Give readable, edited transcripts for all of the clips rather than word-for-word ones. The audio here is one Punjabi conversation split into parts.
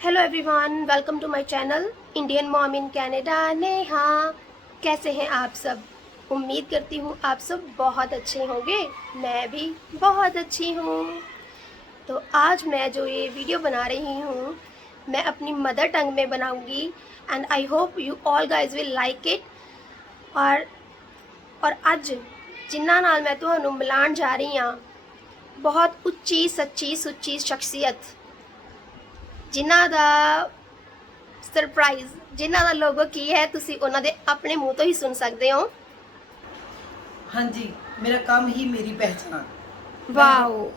Hello everyone, welcome to my channel Indian mom in Canada. Neha, कैसे हैं आप सब? उम्मीद करती हूँ आप सब बहुत अच्छे होंगे। मैं भी बहुत अच्छी हूँ। तो आज मैं जो ये वीडियो बना रही हूँ, मैं अपनी मदर टंग में बनाऊँगी and I hope you all guys will like it. और ਅੱਜ जिन्ना नाल मैं ਤੁਹਾਨੂੰ ਮਿਲਾਉਣ जा रही हाँ, बहुत ਉੱਚੀ ਸੱਚੀ ਸੁੱਚੀ ਸ਼ਖਸੀਅਤ, ਜਿਨ੍ਹਾਂ ਦਾ ਸਰਪ੍ਰਾਈਜ਼, ਜਿਨ੍ਹਾਂ ਦਾ ਲੋਗੋ ਕੀ ਹੈ, ਤੁਸੀਂ ਉਹਨਾਂ ਦੇ ਆਪਣੇ ਮੂੰਹ ਤੋਂ ਹੀ ਸੁਣ ਸਕਦੇ ਹੋ। हाँ जी, मेरा काम ही मेरी पहचान। ਵਾਓ,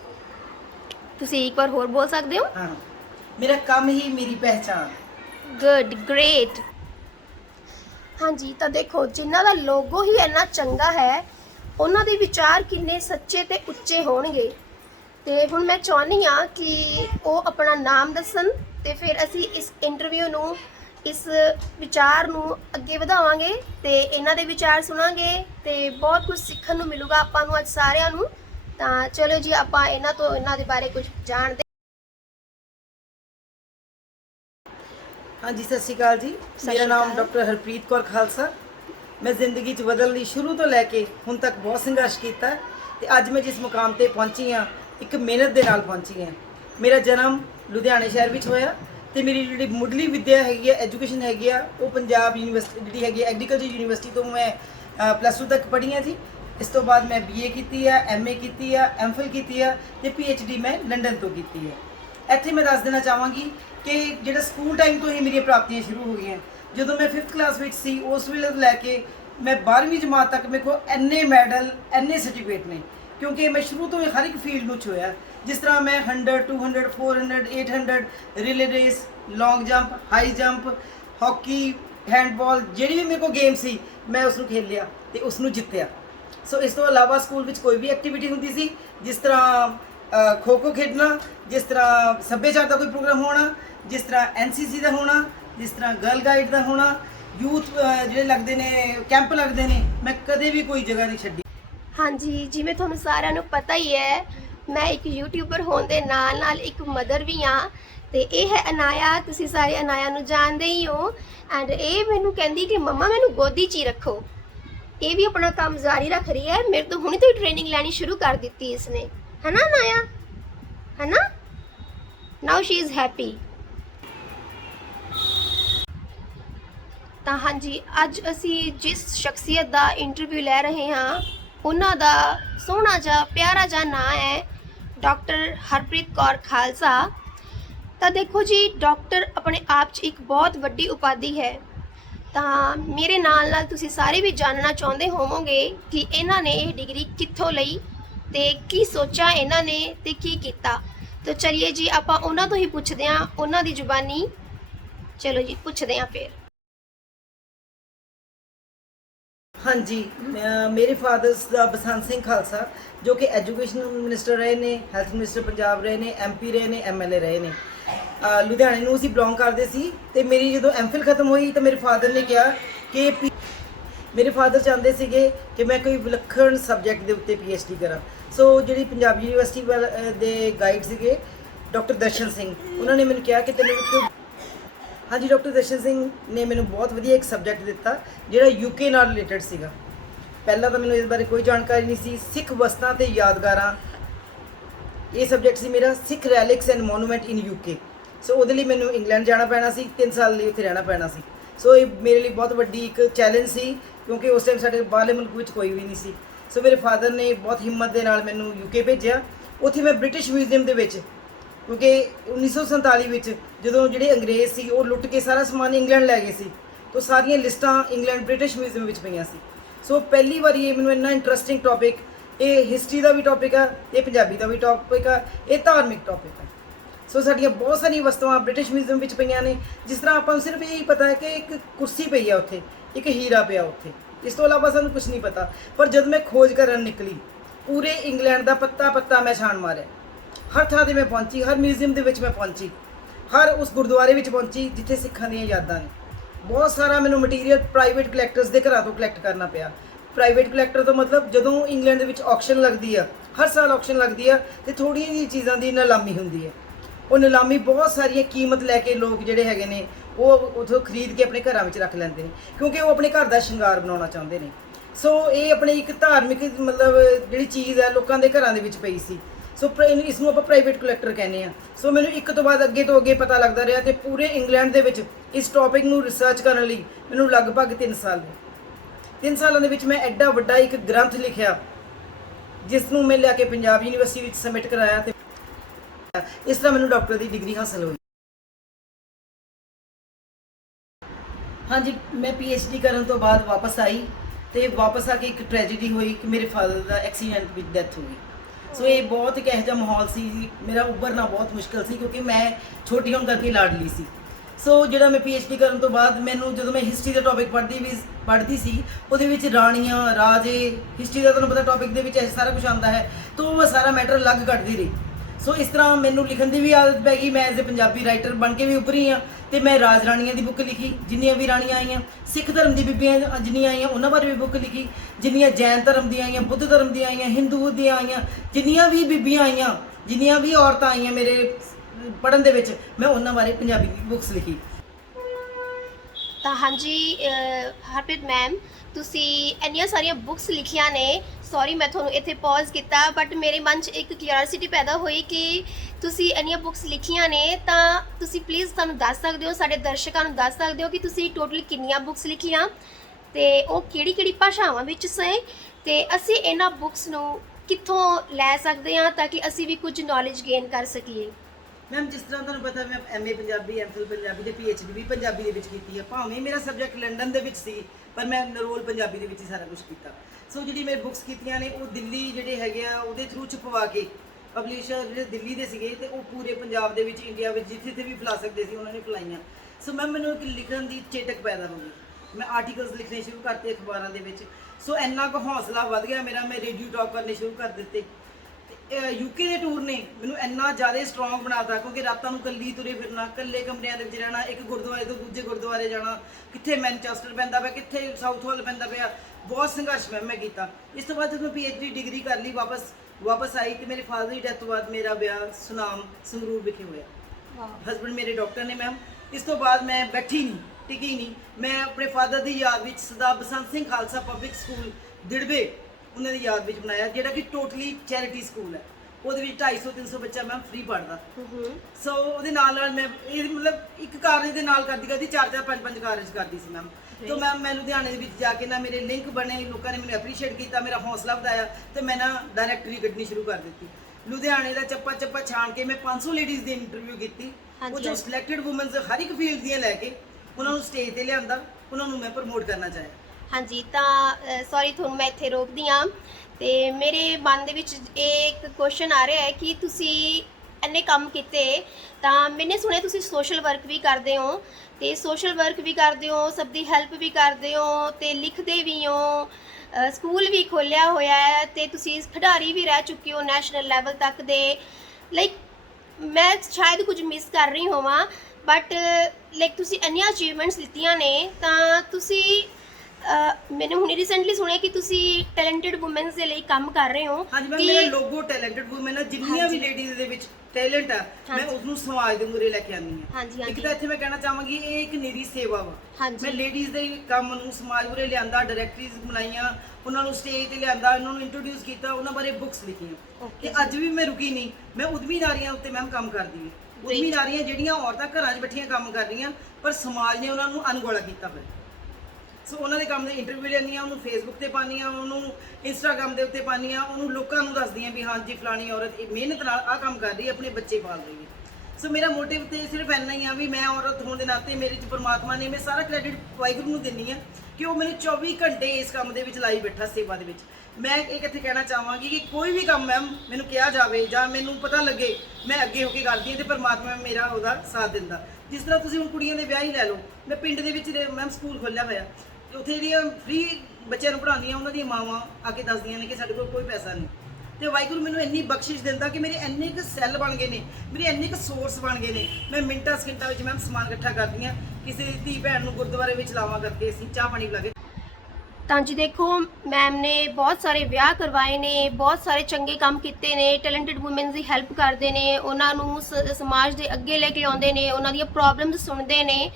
ਤੁਸੀਂ ਇੱਕ ਵਾਰ ਹੋਰ ਬੋਲ ਸਕਦੇ ਹੋ? हाँ, मेरा काम ही मेरी पहचान। Good, great. ਹਾਂਜੀ, ਤਾਂ ਦੇਖੋ, ਜਿਨ੍ਹਾਂ ਦਾ ਲੋਗੋ ਹੀ ਇੰਨਾ ਚੰਗਾ ਹੈ, ਉਹਨਾਂ ਦੇ ਵਿਚਾਰ ਕਿੰਨੇ ਸੱਚੇ ਤੇ ਉੱਚੇ ਹੋਣਗੇ। ਤੇ ਹੁਣ ਮੈਂ ਚਾਹੁੰਦੀ ਹਾਂ ਕਿ ਉਹ ਆਪਣਾ ਨਾਮ ਦੱਸਣ ਤੇ ਫਿਰ ਅਸੀਂ ਇਸ ਇੰਟਰਵਿਊ ਨੂੰ, ਇਸ ਵਿਚਾਰ ਨੂੰ ਅੱਗੇ ਵਧਾਵਾਂਗੇ ਤੇ ਇਹਨਾਂ ਦੇ ਵਿਚਾਰ ਸੁਣਾਂਗੇ ਤੇ ਬਹੁਤ ਕੁਝ ਸਿੱਖਣ ਨੂੰ ਮਿਲੂਗਾ ਆਪਾਂ ਨੂੰ ਅੱਜ ਸਾਰਿਆਂ ਨੂੰ। ਤਾਂ ਚਲੋ ਜੀ, ਆਪਾਂ ਇਹਨਾਂ ਦੇ ਬਾਰੇ ਕੁਝ ਜਾਣਦੇ। हाँ जी, सत श्री अकाल जी। मेरा नाम डॉक्टर हरप्रीत कौर खालसा। मैं जिंदगी च बदलने ਲਈ ਸ਼ੁਰੂ ਤੋਂ ਲੈ ਕੇ ਹੁਣ ਤੱਕ ਬਹੁਤ ਸੰਘਰਸ਼ ਕੀਤਾ ਤੇ ਅੱਜ ਮੈਂ ਜਿਸ ਮੁਕਾਮ ਤੇ ਪਹੁੰਚੀ ਹਾਂ, ਇੱਕ ਮਿਹਨਤ ਦੇ ਨਾਲ ਪਹੁੰਚੀ ਹਾਂ। ਮੇਰਾ ਜਨਮ ਲੁਧਿਆਣੇ ਸ਼ਹਿਰ ਵਿੱਚ ਹੋਇਆ ਤੇ ਮੇਰੀ ਜਿਹੜੀ ਮੁੱਢਲੀ ਵਿੱਦਿਆ ਹੈਗੀ ਆ, ਐਜੂਕੇਸ਼ਨ ਹੈਗੀ ਆ, ਉਹ ਪੰਜਾਬ ਯੂਨੀਵਰਸਿਟੀ ਜਿਹੜੀ ਹੈਗੀ ਐਗਰੀਕਲਚਰ ਯੂਨੀਵਰਸਿਟੀ ਤੋਂ ਮੈਂ +2 ਤੱਕ ਪੜ੍ਹੀ ਹਾਂ ਜੀ। ਇਸ ਤੋਂ ਬਾਅਦ ਮੈਂ BA ਕੀਤੀ ਆ, MA ਕੀਤੀ ਆ, MPhil ਕੀਤੀ ਆ ਤੇ PhD ਮੈਂ ਲੰਡਨ ਤੋਂ ਕੀਤੀ ਹੈ। ਇੱਥੇ ਮੈਂ ਦੱਸ ਦੇਣਾ ਚਾਹਾਂਗੀ ਕਿ ਜਿਹੜਾ ਸਕੂਲ ਟਾਈਮ ਤੋਂ ਹੀ ਮੇਰੀਆਂ ਪ੍ਰਾਪਤੀਆਂ ਸ਼ੁਰੂ ਹੋ ਗਈਆਂ। ਜਦੋਂ ਮੈਂ 5th ਕਲਾਸ ਵਿੱਚ ਸੀ, ਉਸ ਵੇਲੇ ਤੋਂ ਲੈ ਕੇ ਮੈਂ 12ਵੀਂ ਜਮਾਤ ਤੱਕ ਮੇਰੇ ਕੋਲ ਇੰਨੇ ਮੈਡਲ, ਇੰਨੇ ਸਰਟੀਫਿਕੇਟ ਨੇ, ਕਿਉਂਕਿ ਮੈਂ ਸ਼ੁਰੂ ਤੋਂ ਹੀ ਹਰ ਇੱਕ ਫੀਲਡ ਨੂੰ ਛੋਇਆ। ਜਿਸ ਤਰ੍ਹਾਂ ਮੈਂ 100, 200, 400, 800 relay race, long jump, high jump, hockey, handball, ਜਿਹੜੀ ਵੀ ਮੇਰੇ ਕੋਲ ਗੇਮ ਸੀ ਮੈਂ ਉਸ ਨੂੰ ਖੇਲਿਆ ਤੇ ਉਸ ਨੂੰ ਜਿੱਤਿਆ। ਸੋ ਇਸ ਤੋਂ ਇਲਾਵਾ ਸਕੂਲ ਵਿੱਚ ਕੋਈ ਵੀ ਐਕਟੀਵਿਟੀ ਹੁੰਦੀ ਸੀ, ਜਿਸ ਤਰ੍ਹਾਂ ਖੋ ਖੋ ਖੇਡਣਾ, ਜਿਸ ਤਰ੍ਹਾਂ ਸੱਭਿਆਚਾਰ ਦਾ ਕੋਈ ਪ੍ਰੋਗਰਾਮ ਹੋਣਾ, ਜਿਸ ਤਰ੍ਹਾਂ NCC ਦਾ ਹੋਣਾ, ਜਿਸ ਤਰ੍ਹਾਂ ਗਰਲ ਗਾਈਡ ਦਾ ਹੋਣਾ, ਯੂਥ ਜਿਹੜੇ ਲੱਗਦੇ ਨੇ, ਕੈਂਪ ਲੱਗਦੇ ਨੇ, ਮੈਂ ਕਦੇ ਵੀ ਕੋਈ ਜਗ੍ਹਾ ਨਹੀਂ ਛੱਡੀ। ਹਾਂਜੀ, ਜਿਵੇਂ ਤੁਹਾਨੂੰ ਸਾਰਿਆਂ ਨੂੰ ਪਤਾ ਹੀ ਹੈ, ਮੈਂ ਇੱਕ ਯੂਟਿਊਬਰ ਹੋਣ ਦੇ ਨਾਲ ਨਾਲ ਇੱਕ ਮਦਰ ਵੀ ਹਾਂ ਤੇ ਇਹ ਹੈ ਅਨਾਇਆ। ਤੁਸੀਂ ਸਾਰੇ ਅਨਾਇਆ ਨੂੰ ਜਾਣਦੇ ਹੀ ਹੋ ਐਂਡ ਇਹ ਮੈਨੂੰ ਕਹਿੰਦੀ ਕਿ ਮੰਮਾ ਮੈਨੂੰ ਗੋਦੀ 'ਚ ਹੀ ਰੱਖੋ। ਇਹ ਵੀ ਆਪਣਾ ਕੰਮ ਜਾਰੀ ਰੱਖ ਰਹੀ ਹੈ। ਮੇਰੇ ਤੋਂ ਹੁਣੇ ਤੋਂ ਹੀ ਟ੍ਰੇਨਿੰਗ ਲੈਣੀ ਸ਼ੁਰੂ ਕਰ ਦਿੱਤੀ ਇਸਨੇ, ਹੈ ਨਾ ਅਨਾਇਆ? ਹੈ ਨਾ? ਨਾਓ ਸ਼ੀ ਇਜ਼ ਹੈਪੀ। ਤਾਂ ਹਾਂਜੀ, ਅੱਜ ਅਸੀਂ ਜਿਸ ਸ਼ਖਸੀਅਤ ਦਾ ਇੰਟਰਵਿਊ ਲੈ ਰਹੇ ਹਾਂ, ਉਹਨਾਂ ਦਾ ਸੋਹਣਾ ਜਿਹਾ ਪਿਆਰਾ ਜਿਹਾ ਨਾਂ ਹੈ ਡਾਕਟਰ ਹਰਪ੍ਰੀਤ ਕੌਰ ਖਾਲਸਾ। ਤਾਂ ਦੇਖੋ ਜੀ, ਡਾਕਟਰ ਆਪਣੇ ਆਪ 'ਚ ਇੱਕ ਬਹੁਤ ਵੱਡੀ ਉਪਾਧੀ ਹੈ। ਤਾਂ ਮੇਰੇ ਨਾਲ ਤੁਸੀਂ ਸਾਰੇ ਵੀ ਜਾਣਨਾ ਚਾਹੁੰਦੇ ਹੋਵੋਗੇ ਕਿ ਇਹਨਾਂ ਨੇ ਇਹ ਡਿਗਰੀ ਕਿੱਥੋਂ ਲਈ ਤੇ ਕੀ ਸੋਚਿਆ ਇਹਨਾਂ ਨੇ ਤੇ ਕੀ ਕੀਤਾ। ਤਾਂ ਚਲਿਏ ਜੀ, ਆਪਾਂ ਉਹਨਾਂ ਤੋਂ ਹੀ ਪੁੱਛਦੇ ਹਾਂ, ਉਹਨਾਂ ਦੀ ਜ਼ੁਬਾਨੀ। ਚਲੋ ਜੀ, ਪੁੱਛਦੇ ਹਾਂ ਫਿਰ। हाँ जी, मेरे फादर ਦਾ ਬਸੰਤ ਸਿੰਘ ਖਾਲਸਾ, ਜੋ ਕਿ ਐਜੂਕੇਸ਼ਨ ਮਿਨਿਸਟਰ ਰਹੇ ਨੇ, ਹੈਲਥ ਮਿਨਿਸਟਰ ਪੰਜਾਬ ਰਹੇ ਨੇ, MP ਰਹੇ ਨੇ, MLA ਰਹੇ ਨੇ। ਲੁਧਿਆਣੇ ਨੂੰ ਅਸੀਂ ਬਿਲੋਂਗ ਕਰਦੇ ਸੀ ਤੇ ਮੇਰੀ ਜਦੋਂ MPhil ਖਤਮ ਹੋਈ ਤਾਂ ਮੇਰੇ ਫਾਦਰ ਨੇ ਕਿਹਾ ਕਿ ਮੇਰੇ ਫਾਦਰ ਚਾਹੁੰਦੇ ਸੀਗੇ ਕਿ ਮੈਂ ਕੋਈ ਵਿਲੱਖਣ ਸਬਜੈਕਟ ਦੇ ਉੱਤੇ PhD ਕਰਾਂ। ਸੋ ਜਿਹੜੀ ਪੰਜਾਬ ਯੂਨੀਵਰਸਿਟੀ ਦੇ ਗਾਈਡ ਸੀਗੇ ਡਾਕਟਰ ਦਰਸ਼ਨ ਸਿੰਘ, ਉਹਨਾਂ ਨੇ ਮੈਨੂੰ ਕਿਹਾ ਕਿ ਤੈਨੂੰ ਇੱਕ, ਹਾਂਜੀ, ਡਾਕਟਰ ਦਰਸ਼ਨ ਸਿੰਘ ਨੇ ਮੈਨੂੰ ਬਹੁਤ ਵਧੀਆ ਇੱਕ ਸਬਜੈਕਟ ਦਿੱਤਾ ਜਿਹੜਾ UK ਨਾਲ ਰਿਲੇਟਡ ਸੀਗਾ। ਪਹਿਲਾਂ ਤਾਂ ਮੈਨੂੰ ਇਸ ਬਾਰੇ ਕੋਈ ਜਾਣਕਾਰੀ ਨਹੀਂ ਸੀ। ਸਿੱਖ ਵਸਤਾਂ ਤੇ ਯਾਦਗਾਰਾਂ, ਇਹ ਸਬਜੈਕਟ ਸੀ ਮੇਰਾ। ਸਿੱਖ ਰੈਲਿਕਸ ਐਂਡ ਮੋਨੂਮੈਂਟ ਇਨ UK। ਸੋ ਉਹਦੇ ਲਈ ਮੈਨੂੰ ਇੰਗਲੈਂਡ ਜਾਣਾ ਪੈਣਾ ਸੀ, 3 ਸਾਲ ਲਈ ਉੱਥੇ ਰਹਿਣਾ ਪੈਣਾ ਸੀ। ਸੋ ਇਹ ਮੇਰੇ ਲਈ ਬਹੁਤ ਵੱਡੀ ਇੱਕ ਚੈਲੰਜ ਸੀ, ਕਿਉਂਕਿ ਉਸ ਟਾਈਮ ਸਾਡੇ ਬਾਹਰਲੇ ਮੁਲਕ ਵਿੱਚ ਕੋਈ ਵੀ ਨਹੀਂ ਸੀ। ਸੋ ਮੇਰੇ ਫਾਦਰ ਨੇ ਬਹੁਤ ਹਿੰਮਤ ਦੇ ਨਾਲ ਮੈਨੂੰ UK ਭੇਜਿਆ। ਉੱਥੇ ਮੈਂ ਬ੍ਰਿਟਿਸ਼ ਮਿਊਜ਼ੀਅਮ ਦੇ ਵਿੱਚ, ਕਿਉਂਕਿ 1947 ਵਿੱਚ ਜਦੋਂ ਜਿਹੜੇ ਅੰਗਰੇਜ਼ ਸੀ ਉਹ ਲੁੱਟ ਕੇ ਸਾਰਾ ਸਮਾਨ ਇੰਗਲੈਂਡ ਲੈ ਗਏ ਸੀ, ਤਾਂ ਸਾਰੀਆਂ ਲਿਸਟਾਂ ਇੰਗਲੈਂਡ ਬ੍ਰਿਟਿਸ਼ ਮਿਊਜ਼ੀਅਮ ਵਿੱਚ ਪਈਆਂ ਸੀ। ਸੋ ਪਹਿਲੀ ਵਾਰੀ ਇਹ ਮੈਨੂੰ ਇੰਨਾ ਇੰਟਰਸਟਿੰਗ ਟੌਪਿਕ, ਇਹ ਹਿਸਟਰੀ ਦਾ ਵੀ ਟੌਪਿਕ ਆ, ਇਹ ਪੰਜਾਬੀ ਦਾ ਵੀ ਟੌਪਿਕ ਆ, ਇਹ ਧਾਰਮਿਕ ਟੌਪਿਕ ਆ। ਸੋ ਸਾਡੀਆਂ ਬਹੁਤ ਸਾਰੀਆਂ ਵਸਤੂਆਂ ਬ੍ਰਿਟਿਸ਼ ਮਿਊਜ਼ੀਅਮ ਵਿੱਚ ਪਈਆਂ ਨੇ। ਜਿਸ ਤਰ੍ਹਾਂ ਆਪਾਂ ਨੂੰ ਸਿਰਫ ਇਹੀ ਪਤਾ ਹੈ ਕਿ ਇੱਕ ਕੁਰਸੀ ਪਈ ਆ ਉੱਥੇ, ਇੱਕ ਹੀਰਾ ਪਿਆ ਉੱਥੇ, ਇਸ ਤੋਂ ਇਲਾਵਾ ਸਾਨੂੰ ਕੁਝ ਨਹੀਂ ਪਤਾ। ਪਰ ਜਦ ਮੈਂ ਖੋਜ ਕਰਨ ਨਿਕਲੀ, ਪੂਰੇ ਇੰਗਲੈਂਡ ਦਾ ਪੱਤਾ ਪੱਤਾ ਮੈਂ ਛਾਣ ਮਾਰਿਆ। ਹਰ ਥਾਂ 'ਤੇ ਮੈਂ ਪਹੁੰਚੀ, ਹਰ ਮਿਊਜ਼ੀਅਮ ਦੇ ਵਿੱਚ ਮੈਂ ਪਹੁੰਚੀ, ਹਰ ਉਸ ਗੁਰਦੁਆਰੇ ਵਿੱਚ ਪਹੁੰਚੀ ਜਿੱਥੇ ਸਿੱਖਾਂ ਦੀਆਂ ਯਾਦਾਂ ਨੇ। ਬਹੁਤ ਸਾਰਾ ਮੈਨੂੰ ਮਟੀਰੀਅਲ ਪ੍ਰਾਈਵੇਟ ਕਲੈਕਟਰਸ ਦੇ ਘਰਾਂ ਤੋਂ ਕਲੈਕਟ ਕਰਨਾ ਪਿਆ। ਪ੍ਰਾਈਵੇਟ ਕਲੈਕਟਰ ਤੋਂ ਮਤਲਬ ਜਦੋਂ ਇੰਗਲੈਂਡ ਦੇ ਵਿੱਚ ਆਕਸ਼ਨ ਲੱਗਦੀ ਆ, ਹਰ ਸਾਲ ਆਕਸ਼ਨ ਲੱਗਦੀ ਆ ਤੇ ਥੋੜ੍ਹੀਆਂ ਜਿਹੀਆਂ ਚੀਜ਼ਾਂ ਦੀ ਨਿਲਾਮੀ ਹੁੰਦੀ ਹੈ। ਉਹ ਨਿਲਾਮੀ ਬਹੁਤ ਸਾਰੀਆਂ ਕੀਮਤ ਲੈ ਕੇ ਲੋਕ ਜਿਹੜੇ ਹੈਗੇ ਨੇ ਉਹ ਉਥੋਂ ਖਰੀਦ ਕੇ ਆਪਣੇ ਘਰਾਂ ਵਿੱਚ ਰੱਖ ਲੈਂਦੇ ਨੇ, ਕਿਉਂਕਿ ਉਹ ਆਪਣੇ ਘਰ ਦਾ ਸ਼ਿੰਗਾਰ ਬਣਾਉਣਾ ਚਾਹੁੰਦੇ ਨੇ। ਸੋ ਇਹ ਆਪਣੀ ਇੱਕ ਧਾਰਮਿਕ ਮਤਲਬ ਜਿਹੜੀ ਚੀਜ਼ ਹੈ ਲੋਕਾਂ ਦੇ ਘਰਾਂ ਦੇ ਵਿੱਚ ਪਈ ਸੀ। ਸੋ ਇਸ ਨੂੰ ਆਪਾਂ ਪ੍ਰਾਈਵੇਟ ਕਲੈਕਟਰ ਕਹਿੰਦੇ ਆ। ਸੋ ਮੈਨੂੰ ਇੱਕ ਤੋਂ ਬਾਅਦ ਅੱਗੇ ਤੋਂ ਅੱਗੇ ਪਤਾ ਲੱਗਦਾ ਰਿਹਾ ਤੇ ਪੂਰੇ ਇੰਗਲੈਂਡ ਦੇ ਵਿੱਚ ਇਸ ਟੌਪਿਕ ਨੂੰ ਰਿਸਰਚ ਕਰਨ ਲਈ ਮੈਨੂੰ ਲਗਭਗ 3 ਸਾਲ ਦੇ 3 ਸਾਲਾਂ ਦੇ ਵਿੱਚ ਮੈਂ ਐਡਾ ਵੱਡਾ ਇੱਕ ਗ੍ਰੰਥ ਲਿਖਿਆ, ਜਿਸ ਨੂੰ ਮੈਂ ਲਿਆ ਕੇ ਪੰਜਾਬ ਯੂਨੀਵਰਸਿਟੀ ਵਿੱਚ ਸਬਮਿਟ ਕਰਾਇਆ ਤੇ ਇਸ ਤਰ੍ਹਾਂ ਮੈਨੂੰ ਡਾਕਟਰ ਦੀ ਡਿਗਰੀ ਹਾਸਲ ਹੋਈ। ਹਾਂਜੀ, ਮੈਂ PhD ਕਰਨ ਤੋਂ ਬਾਅਦ ਵਾਪਸ ਆਈ ਤੇ ਵਾਪਸ ਆ ਕੇ ਇੱਕ ਟ੍ਰੈਜੇਡੀ ਹੋਈ ਕਿ ਮੇਰੇ ਫਾਦਰ ਦਾ ਐਕਸੀਡੈਂਟ ਵਿੱਚ ਡੈਥ ਹੋ ਗਈ। ਸੋ ਇਹ ਬਹੁਤ ਇੱਕ ਇਹੋ ਜਿਹਾ ਮਾਹੌਲ ਸੀ, ਮੇਰਾ ਉੱਭਰਨਾ ਬਹੁਤ ਮੁਸ਼ਕਲ ਸੀ ਕਿਉਂਕਿ ਮੈਂ ਛੋਟੀ ਹੋਣ ਕਰਕੇ ਲਾਡਲੀ ਸੀ। ਸੋ ਜਿਹੜਾ ਮੈਂ PhD ਕਰਨ ਤੋਂ ਬਾਅਦ ਮੈਨੂੰ ਜਦੋਂ ਮੈਂ ਹਿਸਟਰੀ ਦਾ ਟੌਪਿਕ ਪੜ੍ਹਦੀ ਸੀ ਉਹਦੇ ਵਿੱਚ ਰਾਣੀਆਂ ਰਾਜੇ ਹਿਸਟਰੀ ਦਾ ਤੁਹਾਨੂੰ ਪਤਾ ਟੌਪਿਕ ਦੇ ਵਿੱਚ ਇਹ ਸਾਰਾ ਕੁਝ ਆਉਂਦਾ ਹੈ, ਤਾਂ ਉਹ ਸਾਰਾ ਮੈਟਰ ਅਲੱਗ ਕੱਢਦੀ ਰਹੀ। ਸੋ ਇਸ ਤਰ੍ਹਾਂ ਮੈਨੂੰ ਲਿਖਣ ਦੀ ਵੀ ਆਦਤ ਪੈ ਗਈ। ਮੈਂ ਐਜ਼ ਏ ਪੰਜਾਬੀ ਰਾਈਟਰ ਬਣ ਕੇ ਵੀ ਉੱਭਰੀ ਹਾਂ ਤੇ ਮੈਂ ਰਾਜ ਰਾਣੀਆਂ ਦੀ ਬੁੱਕ ਲਿਖੀ, ਜਿੰਨੀਆਂ ਵੀ ਰਾਣੀਆਂ ਆਈਆਂ। ਸਿੱਖ ਧਰਮ ਦੀ ਬੀਬੀਆਂ ਜਿੰਨੀਆਂ ਆਈਆਂ ਉਹਨਾਂ ਬਾਰੇ ਵੀ ਬੁੱਕ ਲਿਖੀ, ਜਿੰਨੀਆਂ ਜੈਨ ਧਰਮ ਦੀਆਂ ਆਈਆਂ, ਬੁੱਧ ਧਰਮ ਦੀਆਂ ਆਈਆਂ, ਹਿੰਦੂ ਦੀਆਂ ਆਈਆਂ, ਜਿੰਨੀਆਂ ਵੀ ਬੀਬੀਆਂ ਆਈਆਂ, ਜਿੰਨੀਆਂ ਵੀ ਔਰਤਾਂ ਆਈਆਂ ਮੇਰੇ ਪੜ੍ਹਨ ਦੇ ਵਿੱਚ, ਮੈਂ ਉਹਨਾਂ ਬਾਰੇ ਪੰਜਾਬੀ ਦੀ ਬੁੱਕਸ ਲਿਖੀ। ਤਾਂ ਹਾਂਜੀ ਹਰਪ੍ਰੀਤ ਮੈਮ, ਤੁਸੀਂ ਇੰਨੀਆਂ ਸਾਰੀਆਂ ਬੁੱਕਸ ਲਿਖੀਆਂ ਨੇ। ਸੌਰੀ ਮੈਂ ਤੁਹਾਨੂੰ ਇੱਥੇ ਪੌਜ਼ ਕੀਤਾ, ਬਟ ਮੇਰੇ ਮਨ 'ਚ ਇੱਕ ਕਿਊਰੀਓਸਿਟੀ ਪੈਦਾ ਹੋਈ ਕਿ ਤੁਸੀਂ ਇੰਨੀਆਂ ਬੁੱਕਸ ਲਿਖੀਆਂ ਨੇ, ਤਾਂ ਤੁਸੀਂ ਪਲੀਜ਼ ਸਾਨੂੰ ਦੱਸ ਸਕਦੇ ਹੋ, ਸਾਡੇ ਦਰਸ਼ਕਾਂ ਨੂੰ ਦੱਸ ਸਕਦੇ ਹੋ ਕਿ ਤੁਸੀਂ ਟੋਟਲ ਕਿੰਨੀਆਂ ਬੁੱਕਸ ਲਿਖੀਆਂ ਤੇ ਉਹ ਕਿਹੜੀ ਭਾਸ਼ਾਵਾਂ ਵਿੱਚ ਸੇ, ਤੇ ਅਸੀਂ ਇਹਨਾਂ ਬੁੱਕਸ ਨੂੰ ਕਿੱਥੋਂ ਲੈ ਸਕਦੇ ਹਾਂ ਤਾਂ ਕਿ ਅਸੀਂ ਵੀ ਕੁਝ ਨੌਲੇਜ ਗੇਨ ਕਰ ਸਕੀਏ। ਮੈਮ, ਜਿਸ ਤਰ੍ਹਾਂ ਤੁਹਾਨੂੰ ਪਤਾ ਮੈਂ MA ਪੰਜਾਬੀ, MPhil ਪੰਜਾਬੀ ਤੇ PhD ਵੀ ਪੰਜਾਬੀ ਦੇ ਵਿੱਚ ਕੀਤੀ ਹੈ। ਭਾਵੇਂ ਮੇਰਾ ਸਬਜੈਕਟ ਲੰਡਨ ਦੇ ਵਿੱਚ ਸੀ, ਪਰ ਮੈਂ ਨਰੋਲ ਪੰਜਾਬੀ ਦੇ ਵਿੱਚ ਹੀ ਸਾਰਾ ਕੁਝ ਕੀਤਾ। ਸੋ ਜਿਹੜੀ ਮੇਰੇ ਬੁੱਕਸ ਕੀਤੀਆਂ ਨੇ ਉਹ ਦਿੱਲੀ ਜਿਹੜੇ ਹੈਗੇ ਆ ਉਹਦੇ ਥਰੂ ਛਪਵਾ ਕੇ ਪਬਲਿਸ਼ਰ ਜਿਹੜੇ ਦਿੱਲੀ ਦੇ ਸੀਗੇ ਤੇ ਉਹ ਪੂਰੇ ਪੰਜਾਬ ਦੇ ਵਿੱਚ, ਇੰਡੀਆ ਵਿੱਚ ਜਿੱਥੇ ਵੀ ਫੈਲਾ ਸਕਦੇ ਸੀ ਉਹਨਾਂ ਨੇ ਫੈਲਾਈਆਂ। ਸੋ ਮੈਮ ਮੈਨੂੰ ਇੱਕ ਲਿਖਣ ਦੀ ਚੇਟਕ ਪੈਦਾ ਹੋ ਗਈ। ਮੈਂ ਆਰਟੀਕਲਸ ਲਿਖਣੇ ਸ਼ੁਰੂ ਕਰਤੇ ਅਖਬਾਰਾਂ ਦੇ ਵਿੱਚ। ਸੋ ਇੰਨਾ ਕੁ ਹੌਸਲਾ ਵੱਧ ਗਿਆ ਮੇਰਾ, ਮੈਂ ਰੇਡੀਓ ਟਾਕ ਕਰਨੇ ਸ਼ੁਰੂ ਕਰ ਦਿੱਤੇ। UK ਦੇ ਟੂਰ ਨੇ ਮੈਨੂੰ ਇੰਨਾ ਜ਼ਿਆਦਾ ਸਟਰੋਂਗ ਬਣਾਤਾ, ਕਿਉਂਕਿ ਰਾਤਾਂ ਨੂੰ ਇਕੱਲੀ ਤੁਰੇ ਫਿਰਨਾ, ਇਕੱਲੇ ਕਮਰਿਆਂ ਦੇ ਵਿੱਚ ਰਹਿਣਾ, ਇੱਕ ਗੁਰਦੁਆਰੇ ਤੋਂ ਦੂਜੇ ਗੁਰਦੁਆਰੇ ਜਾਣਾ, ਕਿੱਥੇ ਮੈਨਚੈਸਟਰ ਪੈਂਦਾ ਪਿਆ, ਕਿੱਥੇ ਸਾਊਥ ਹਾਲ ਪੈਂਦਾ ਪਿਆ, ਬਹੁਤ ਸੰਘਰਸ਼ ਮੈਂ ਕੀਤਾ। ਇਸ ਤੋਂ ਬਾਅਦ ਜਦੋਂ ਮੈਂ PhD ਡਿਗਰੀ ਕਰ ਲਈ, ਵਾਪਸ ਆਈ ਤੇ ਮੇਰੇ ਫਾਦਰ ਦੀ ਡੈਥ ਤੋਂ ਬਾਅਦ ਮੇਰਾ ਵਿਆਹ ਸੁਨਾਮ ਸੰਗਰੂਰ ਵਿਖੇ ਹੋਇਆ। ਹਸਬੈਂਡ ਮੇਰੇ ਡਾਕਟਰ ਨੇ ਮੈਮ। ਇਸ ਤੋਂ ਬਾਅਦ ਮੈਂ ਬੈਠੀ ਨਹੀਂ, ਟਿਕੀ ਨਹੀਂ, ਮੈਂ ਆਪਣੇ ਫਾਦਰ ਦੀ ਯਾਦ ਵਿੱਚ ਸਰਦਾਰ ਬਸੰਤ ਸਿੰਘ ਖਾਲਸਾ ਪਬਲਿਕ ਸਕੂਲ ਦਿੜਬੇ ਉਹਨਾਂ ਦੀ ਯਾਦ ਵਿੱਚ ਬਣਾਇਆ, ਜਿਹੜਾ ਕਿ ਟੋਟਲੀ ਚੈਰਿਟੀ ਸਕੂਲ ਹੈ। ਉਹਦੇ ਵਿੱਚ 250-300 ਬੱਚਾ ਮੈਮ ਫ੍ਰੀ ਪੜ੍ਹਦਾ। ਸੋ ਉਹਦੇ ਨਾਲ ਮੈਂ ਇਹ ਮਤਲਬ ਇੱਕ ਕਾਰਜ ਦੇ ਨਾਲ ਕਰਦੀ 4-4 5-5 ਕਾਰਜ ਕਰਦੀ ਸੀ ਮੈਮ। तो मैम मैं लुधियाने ਵਿੱਚ ਜਾ ਕੇ ਨਾ ਮੇਰੇ ਲਿੰਕ ਬਣੇ, ਲੋਕਾਂ ਨੇ ਮੈਨੂੰ ਐਪਰੀਸ਼ੀਏਟ ਕੀਤਾ, ਮੇਰਾ ਹੌਸਲਾ ਵਧਾਇਆ ਤੇ ਮੈਂ ਨਾ ਡਾਇਰੈਕਟਰੀ ਕੱਢਣੀ ਸ਼ੁਰੂ ਕਰ ਦਿੱਤੀ। ਲੁਧਿਆਣੇ ਦਾ ਚੱਪਾ ਛਾਣ ਕੇ ਮੈਂ 500 ਲੇਡੀਜ਼ ਦੀ ਇੰਟਰਵਿਊ ਕੀਤੀ। ਉਹ ਜੋ ਸਿਲੈਕਟਡ ਵੂਮਨਸ ਹਰ ਇੱਕ ਫੀਲਡ ਦੀਆਂ ਲੈ ਕੇ ਉਹਨਾਂ ਨੂੰ ਸਟੇਜ ਤੇ ਲਿਆਂਦਾ, ਉਹਨਾਂ ਨੂੰ ਮੈਂ ਪ੍ਰਮੋਟ ਕਰਨਾ ਚਾਹਿਆ। ਹਾਂਜੀ, ਤਾਂ ਸੌਰੀ ਤੁਹਾਨੂੰ ਮੈਂ ਇੱਥੇ ਰੋਕਦੀ ਹਾਂ ਤੇ ਮੇਰੇ ਮਨ ਦੇ ਵਿੱਚ ਇਹ ਇੱਕ ਕੁਐਸਚਨ ਆ ਰਿਹਾ ਹੈ ਕਿ ਤੁਸੀਂ ਇੰਨੇ ਕੰਮ ਕੀਤੇ, ਤਾਂ ਮੈਨੇ ਸੁਣਿਆ ਤੁਸੀਂ ਸੋਸ਼ਲ ਵਰਕ ਵੀ ਕਰਦੇ ਹੋ, ਤੇ ਸੋਸ਼ਲ ਵਰਕ ਵੀ ਕਰਦੇ ਹੋ, ਸਭ ਦੀ ਹੈਲਪ ਵੀ ਕਰਦੇ ਹੋ ਤੇ ਲਿਖਦੇ ਵੀ ਹੋ, ਸਕੂਲ ਵੀ ਖੋਲ੍ਹਿਆ ਹੋਇਆ ਹੈ ਤੇ ਤੁਸੀਂ ਖਿਡਾਰੀ ਵੀ ਰਹਿ ਚੁੱਕੇ ਹੋ ਨੈਸ਼ਨਲ ਲੈਵਲ ਤੱਕ ਦੇ। ਲਾਈਕ ਮੈਂ ਸ਼ਾਇਦ ਕੁਝ ਮਿਸ ਕਰ ਰਹੀ ਹੋਵਾਂ, ਬਟ ਲਾਈਕ ਤੁਸੀਂ ਇੰਨੀਆਂ ਅਚੀਵਮੈਂਟਸ ਲਿੱਤੀਆਂ ਨੇ, ਤਾਂ ਤੁਸੀਂ मैंने हुने रिसेंटली सुने कि तुसी टैलेंटेड वुमेन्स ਦੇ ਲਈ ਕੰਮ ਕਰ ਰਹੇ ਹੋ। ਹਾਂਜੀ ਮੈਂ ਮੇਰਾ ਲੋਗੋ ਟੈਲੈਂਟਡ ਵੂਮਨ ਹੈ, ਜਿੰਨੀਆਂ ਵੀ ਲੇਡੀਜ਼ ਦੇ ਵਿੱਚ ਟੈਲੈਂਟ ਆ ਮੈਂ ਉਸ ਨੂੰ ਸਮਾਜ ਦੇ ਮੂਹਰੇ ਲੈ ਕੇ ਆਉਂਦੀ ਹਾਂ। ਹਾਂਜੀ ਇੱਕ ਤਾਂ ਇੱਥੇ ਮੈਂ ਕਹਿਣਾ ਚਾਹਾਂਗੀ ਇਹ ਇੱਕ ਨਿਰੀ ਸੇਵਾ ਵਾ। ਮੈਂ ਲੇਡੀਜ਼ ਦੇ ਕੰਮ ਨੂੰ ਸਮਾਜ ਮੂਹਰੇ ਲਿਆਂਦਾ, ਡਾਇਰੈਕਟਰੀਜ਼ ਬਣਾਈਆਂ, ਉਹਨਾਂ ਨੂੰ ਸਟੇਜ ਤੇ ਲਿਆਂਦਾ, ਉਹਨਾਂ ਨੂੰ ਇੰਟਰੋਡਿਊਸ ਕੀਤਾ, ਉਹਨਾਂ ਬਾਰੇ ਬੁੱਕਸ ਲਿਖੀਆਂ। ਤੇ ਅੱਜ ਵੀ ਮੈਂ ਰੁਕੀ ਨਹੀਂ, ਮੈਂ ਉਦਮੀ ਨਾਰੀਆਂ ਉੱਤੇ ਮੈਮ ਕੰਮ ਕਰਦੀ ਹਾਂ। ਉਦਮੀ ਨਾਰੀਆਂ ਜਿਹੜੀਆਂ ਔਰਤਾਂ ਘਰਾਂ 'ਚ ਬੈਠੀਆਂ ਕੰਮ ਕਰ ਰਹੀਆਂ ਪਰ ਸਮਾਜ ਨੇ ਉਹਨਾਂ ਨੂੰ ਅਣਗੌਲਾ ਕੀਤਾ ਹੋਇਆ। ਸੋ ਉਹਨਾਂ ਦੇ ਕੰਮ ਦੇ ਇੰਟਰਵਿਊ ਲੈਂਦੀ ਹਾਂ, ਉਹਨੂੰ ਫੇਸਬੁੱਕ ਤੇ ਪਾਉਂਦੀ ਹਾਂ, ਉਹਨੂੰ ਇੰਸਟਾਗ੍ਰਾਮ ਦੇ ਉੱਤੇ ਪਾਉਂਦੀ ਹਾਂ, ਉਹਨੂੰ ਲੋਕਾਂ ਨੂੰ ਦੱਸਦੀ ਹਾਂ ਵੀ ਹਾਂਜੀ ਫਲਾਣੀ ਔਰਤ ਇਹ ਮਿਹਨਤ ਨਾਲ ਆਹ ਕੰਮ ਕਰ ਰਹੀ ਹੈ, ਆਪਣੇ ਬੱਚੇ ਪਾਲ ਰਹੀ ਹੈ। ਸੋ ਮੇਰਾ ਮੋਟਿਵ ਤੇ ਸਿਰਫ ਇੰਨਾ ਹੀ ਆ ਵੀ ਮੈਂ ਔਰਤ ਹੋਣ ਦੇ ਨਾਤੇ ਮੇਰੇ 'ਚ ਪਰਮਾਤਮਾ ਨੇ, ਮੈਂ ਸਾਰਾ ਕ੍ਰੈਡਿਟ ਵਾਹਿਗੁਰੂ ਨੂੰ ਦਿੰਦੀ ਹਾਂ ਕਿ ਉਹ ਮੈਨੂੰ 24 ਘੰਟੇ ਇਸ ਕੰਮ ਦੇ ਵਿੱਚ ਲਾਈ ਬੈਠਾ, ਸੇਵਾ ਦੇ ਵਿੱਚ। ਮੈਂ ਇਹ ਇੱਥੇ ਕਹਿਣਾ ਚਾਹਾਂਗੀ ਕਿ ਕੋਈ ਵੀ ਕੰਮ ਮੈਮ ਮੈਨੂੰ ਕਿਹਾ ਜਾਵੇ ਜਾਂ ਮੈਨੂੰ ਪਤਾ ਲੱਗੇ, ਮੈਂ ਅੱਗੇ ਹੋ ਕੇ ਕਰਦੀ ਹਾਂ ਤੇ ਪਰਮਾਤਮਾ ਮੇਰਾ ਉਹਦਾ ਸਾਥ ਦਿੰਦਾ। ਜਿਸ ਤਰ੍ਹਾਂ ਤੁਸੀਂ ਹੁਣ ਕੁੜੀਆਂ ਦੇ ਵਿਆਹ ਹੀ ਲੈ ਲਓ, ਮੈਂ ਪਿੰਡ ਦੇ ਵਿੱਚ ਮੈਮ ਸਕੂਲ ਖੋਲ੍ਹਿਆ ਹੋਇਆ, ਉੱਥੇ ਜਿਹੜੀਆਂ ਫ੍ਰੀ ਬੱਚਿਆਂ ਨੂੰ ਪੜ੍ਹਾਉਂਦੀਆਂ ਉਹਨਾਂ ਦੀਆਂ ਮਾਵਾਂ ਆ ਕੇ ਦੱਸਦੀਆਂ ਨੇ ਕਿ ਸਾਡੇ ਕੋਲ ਕੋਈ ਪੈਸਾ ਨਹੀਂ, ਤੇ ਵਾਹਿਗੁਰੂ ਮੈਨੂੰ ਇੰਨੀ ਬਖਸ਼ਿਸ਼ ਦਿੰਦਾ ਕਿ ਮੇਰੇ ਇੰਨੇ ਕੁ ਸੈੱਲ ਬਣ ਗਏ ਨੇ, ਮੇਰੇ ਇੰਨੇ ਕੁ ਸੋਰਸ ਬਣ ਗਏ ਨੇ। ਮੈਂ ਮਿੰਟਾਂ ਸਕਿੰਟਾਂ ਵਿੱਚ ਮੈਮ ਸਮਾਨ ਇਕੱਠਾ ਕਰਦੀ ਹਾਂ, ਕਿਸੇ ਦੀ ਧੀ ਭੈਣ ਨੂੰ ਗੁਰਦੁਆਰੇ ਵਿੱਚ ਲਾਵਾਂ ਕਰਕੇ ਅਸੀਂ ਚਾਹ ਪਾਣੀ ਪਿਲਾ ਕੇ। ਤਾਂ ਜੀ ਦੇਖੋ, ਮੈਮ ਨੇ ਬਹੁਤ ਸਾਰੇ ਵਿਆਹ ਕਰਵਾਏ ਨੇ, ਬਹੁਤ ਸਾਰੇ ਚੰਗੇ ਕੰਮ ਕੀਤੇ ਨੇ, ਟੈਲੈਂਟਡ ਵੂਮਨਸ ਦੀ ਹੈਲਪ ਕਰਦੇ ਨੇ, ਉਹਨਾਂ ਨੂੰ ਸਮਾਜ ਦੇ ਅੱਗੇ ਲੈ ਕੇ ਆਉਂਦੇ ਨੇ, ਉਹਨਾਂ ਦੀਆਂ ਪ੍ਰੋਬਲਮਸ ਸੁਣਦੇ ਨੇ।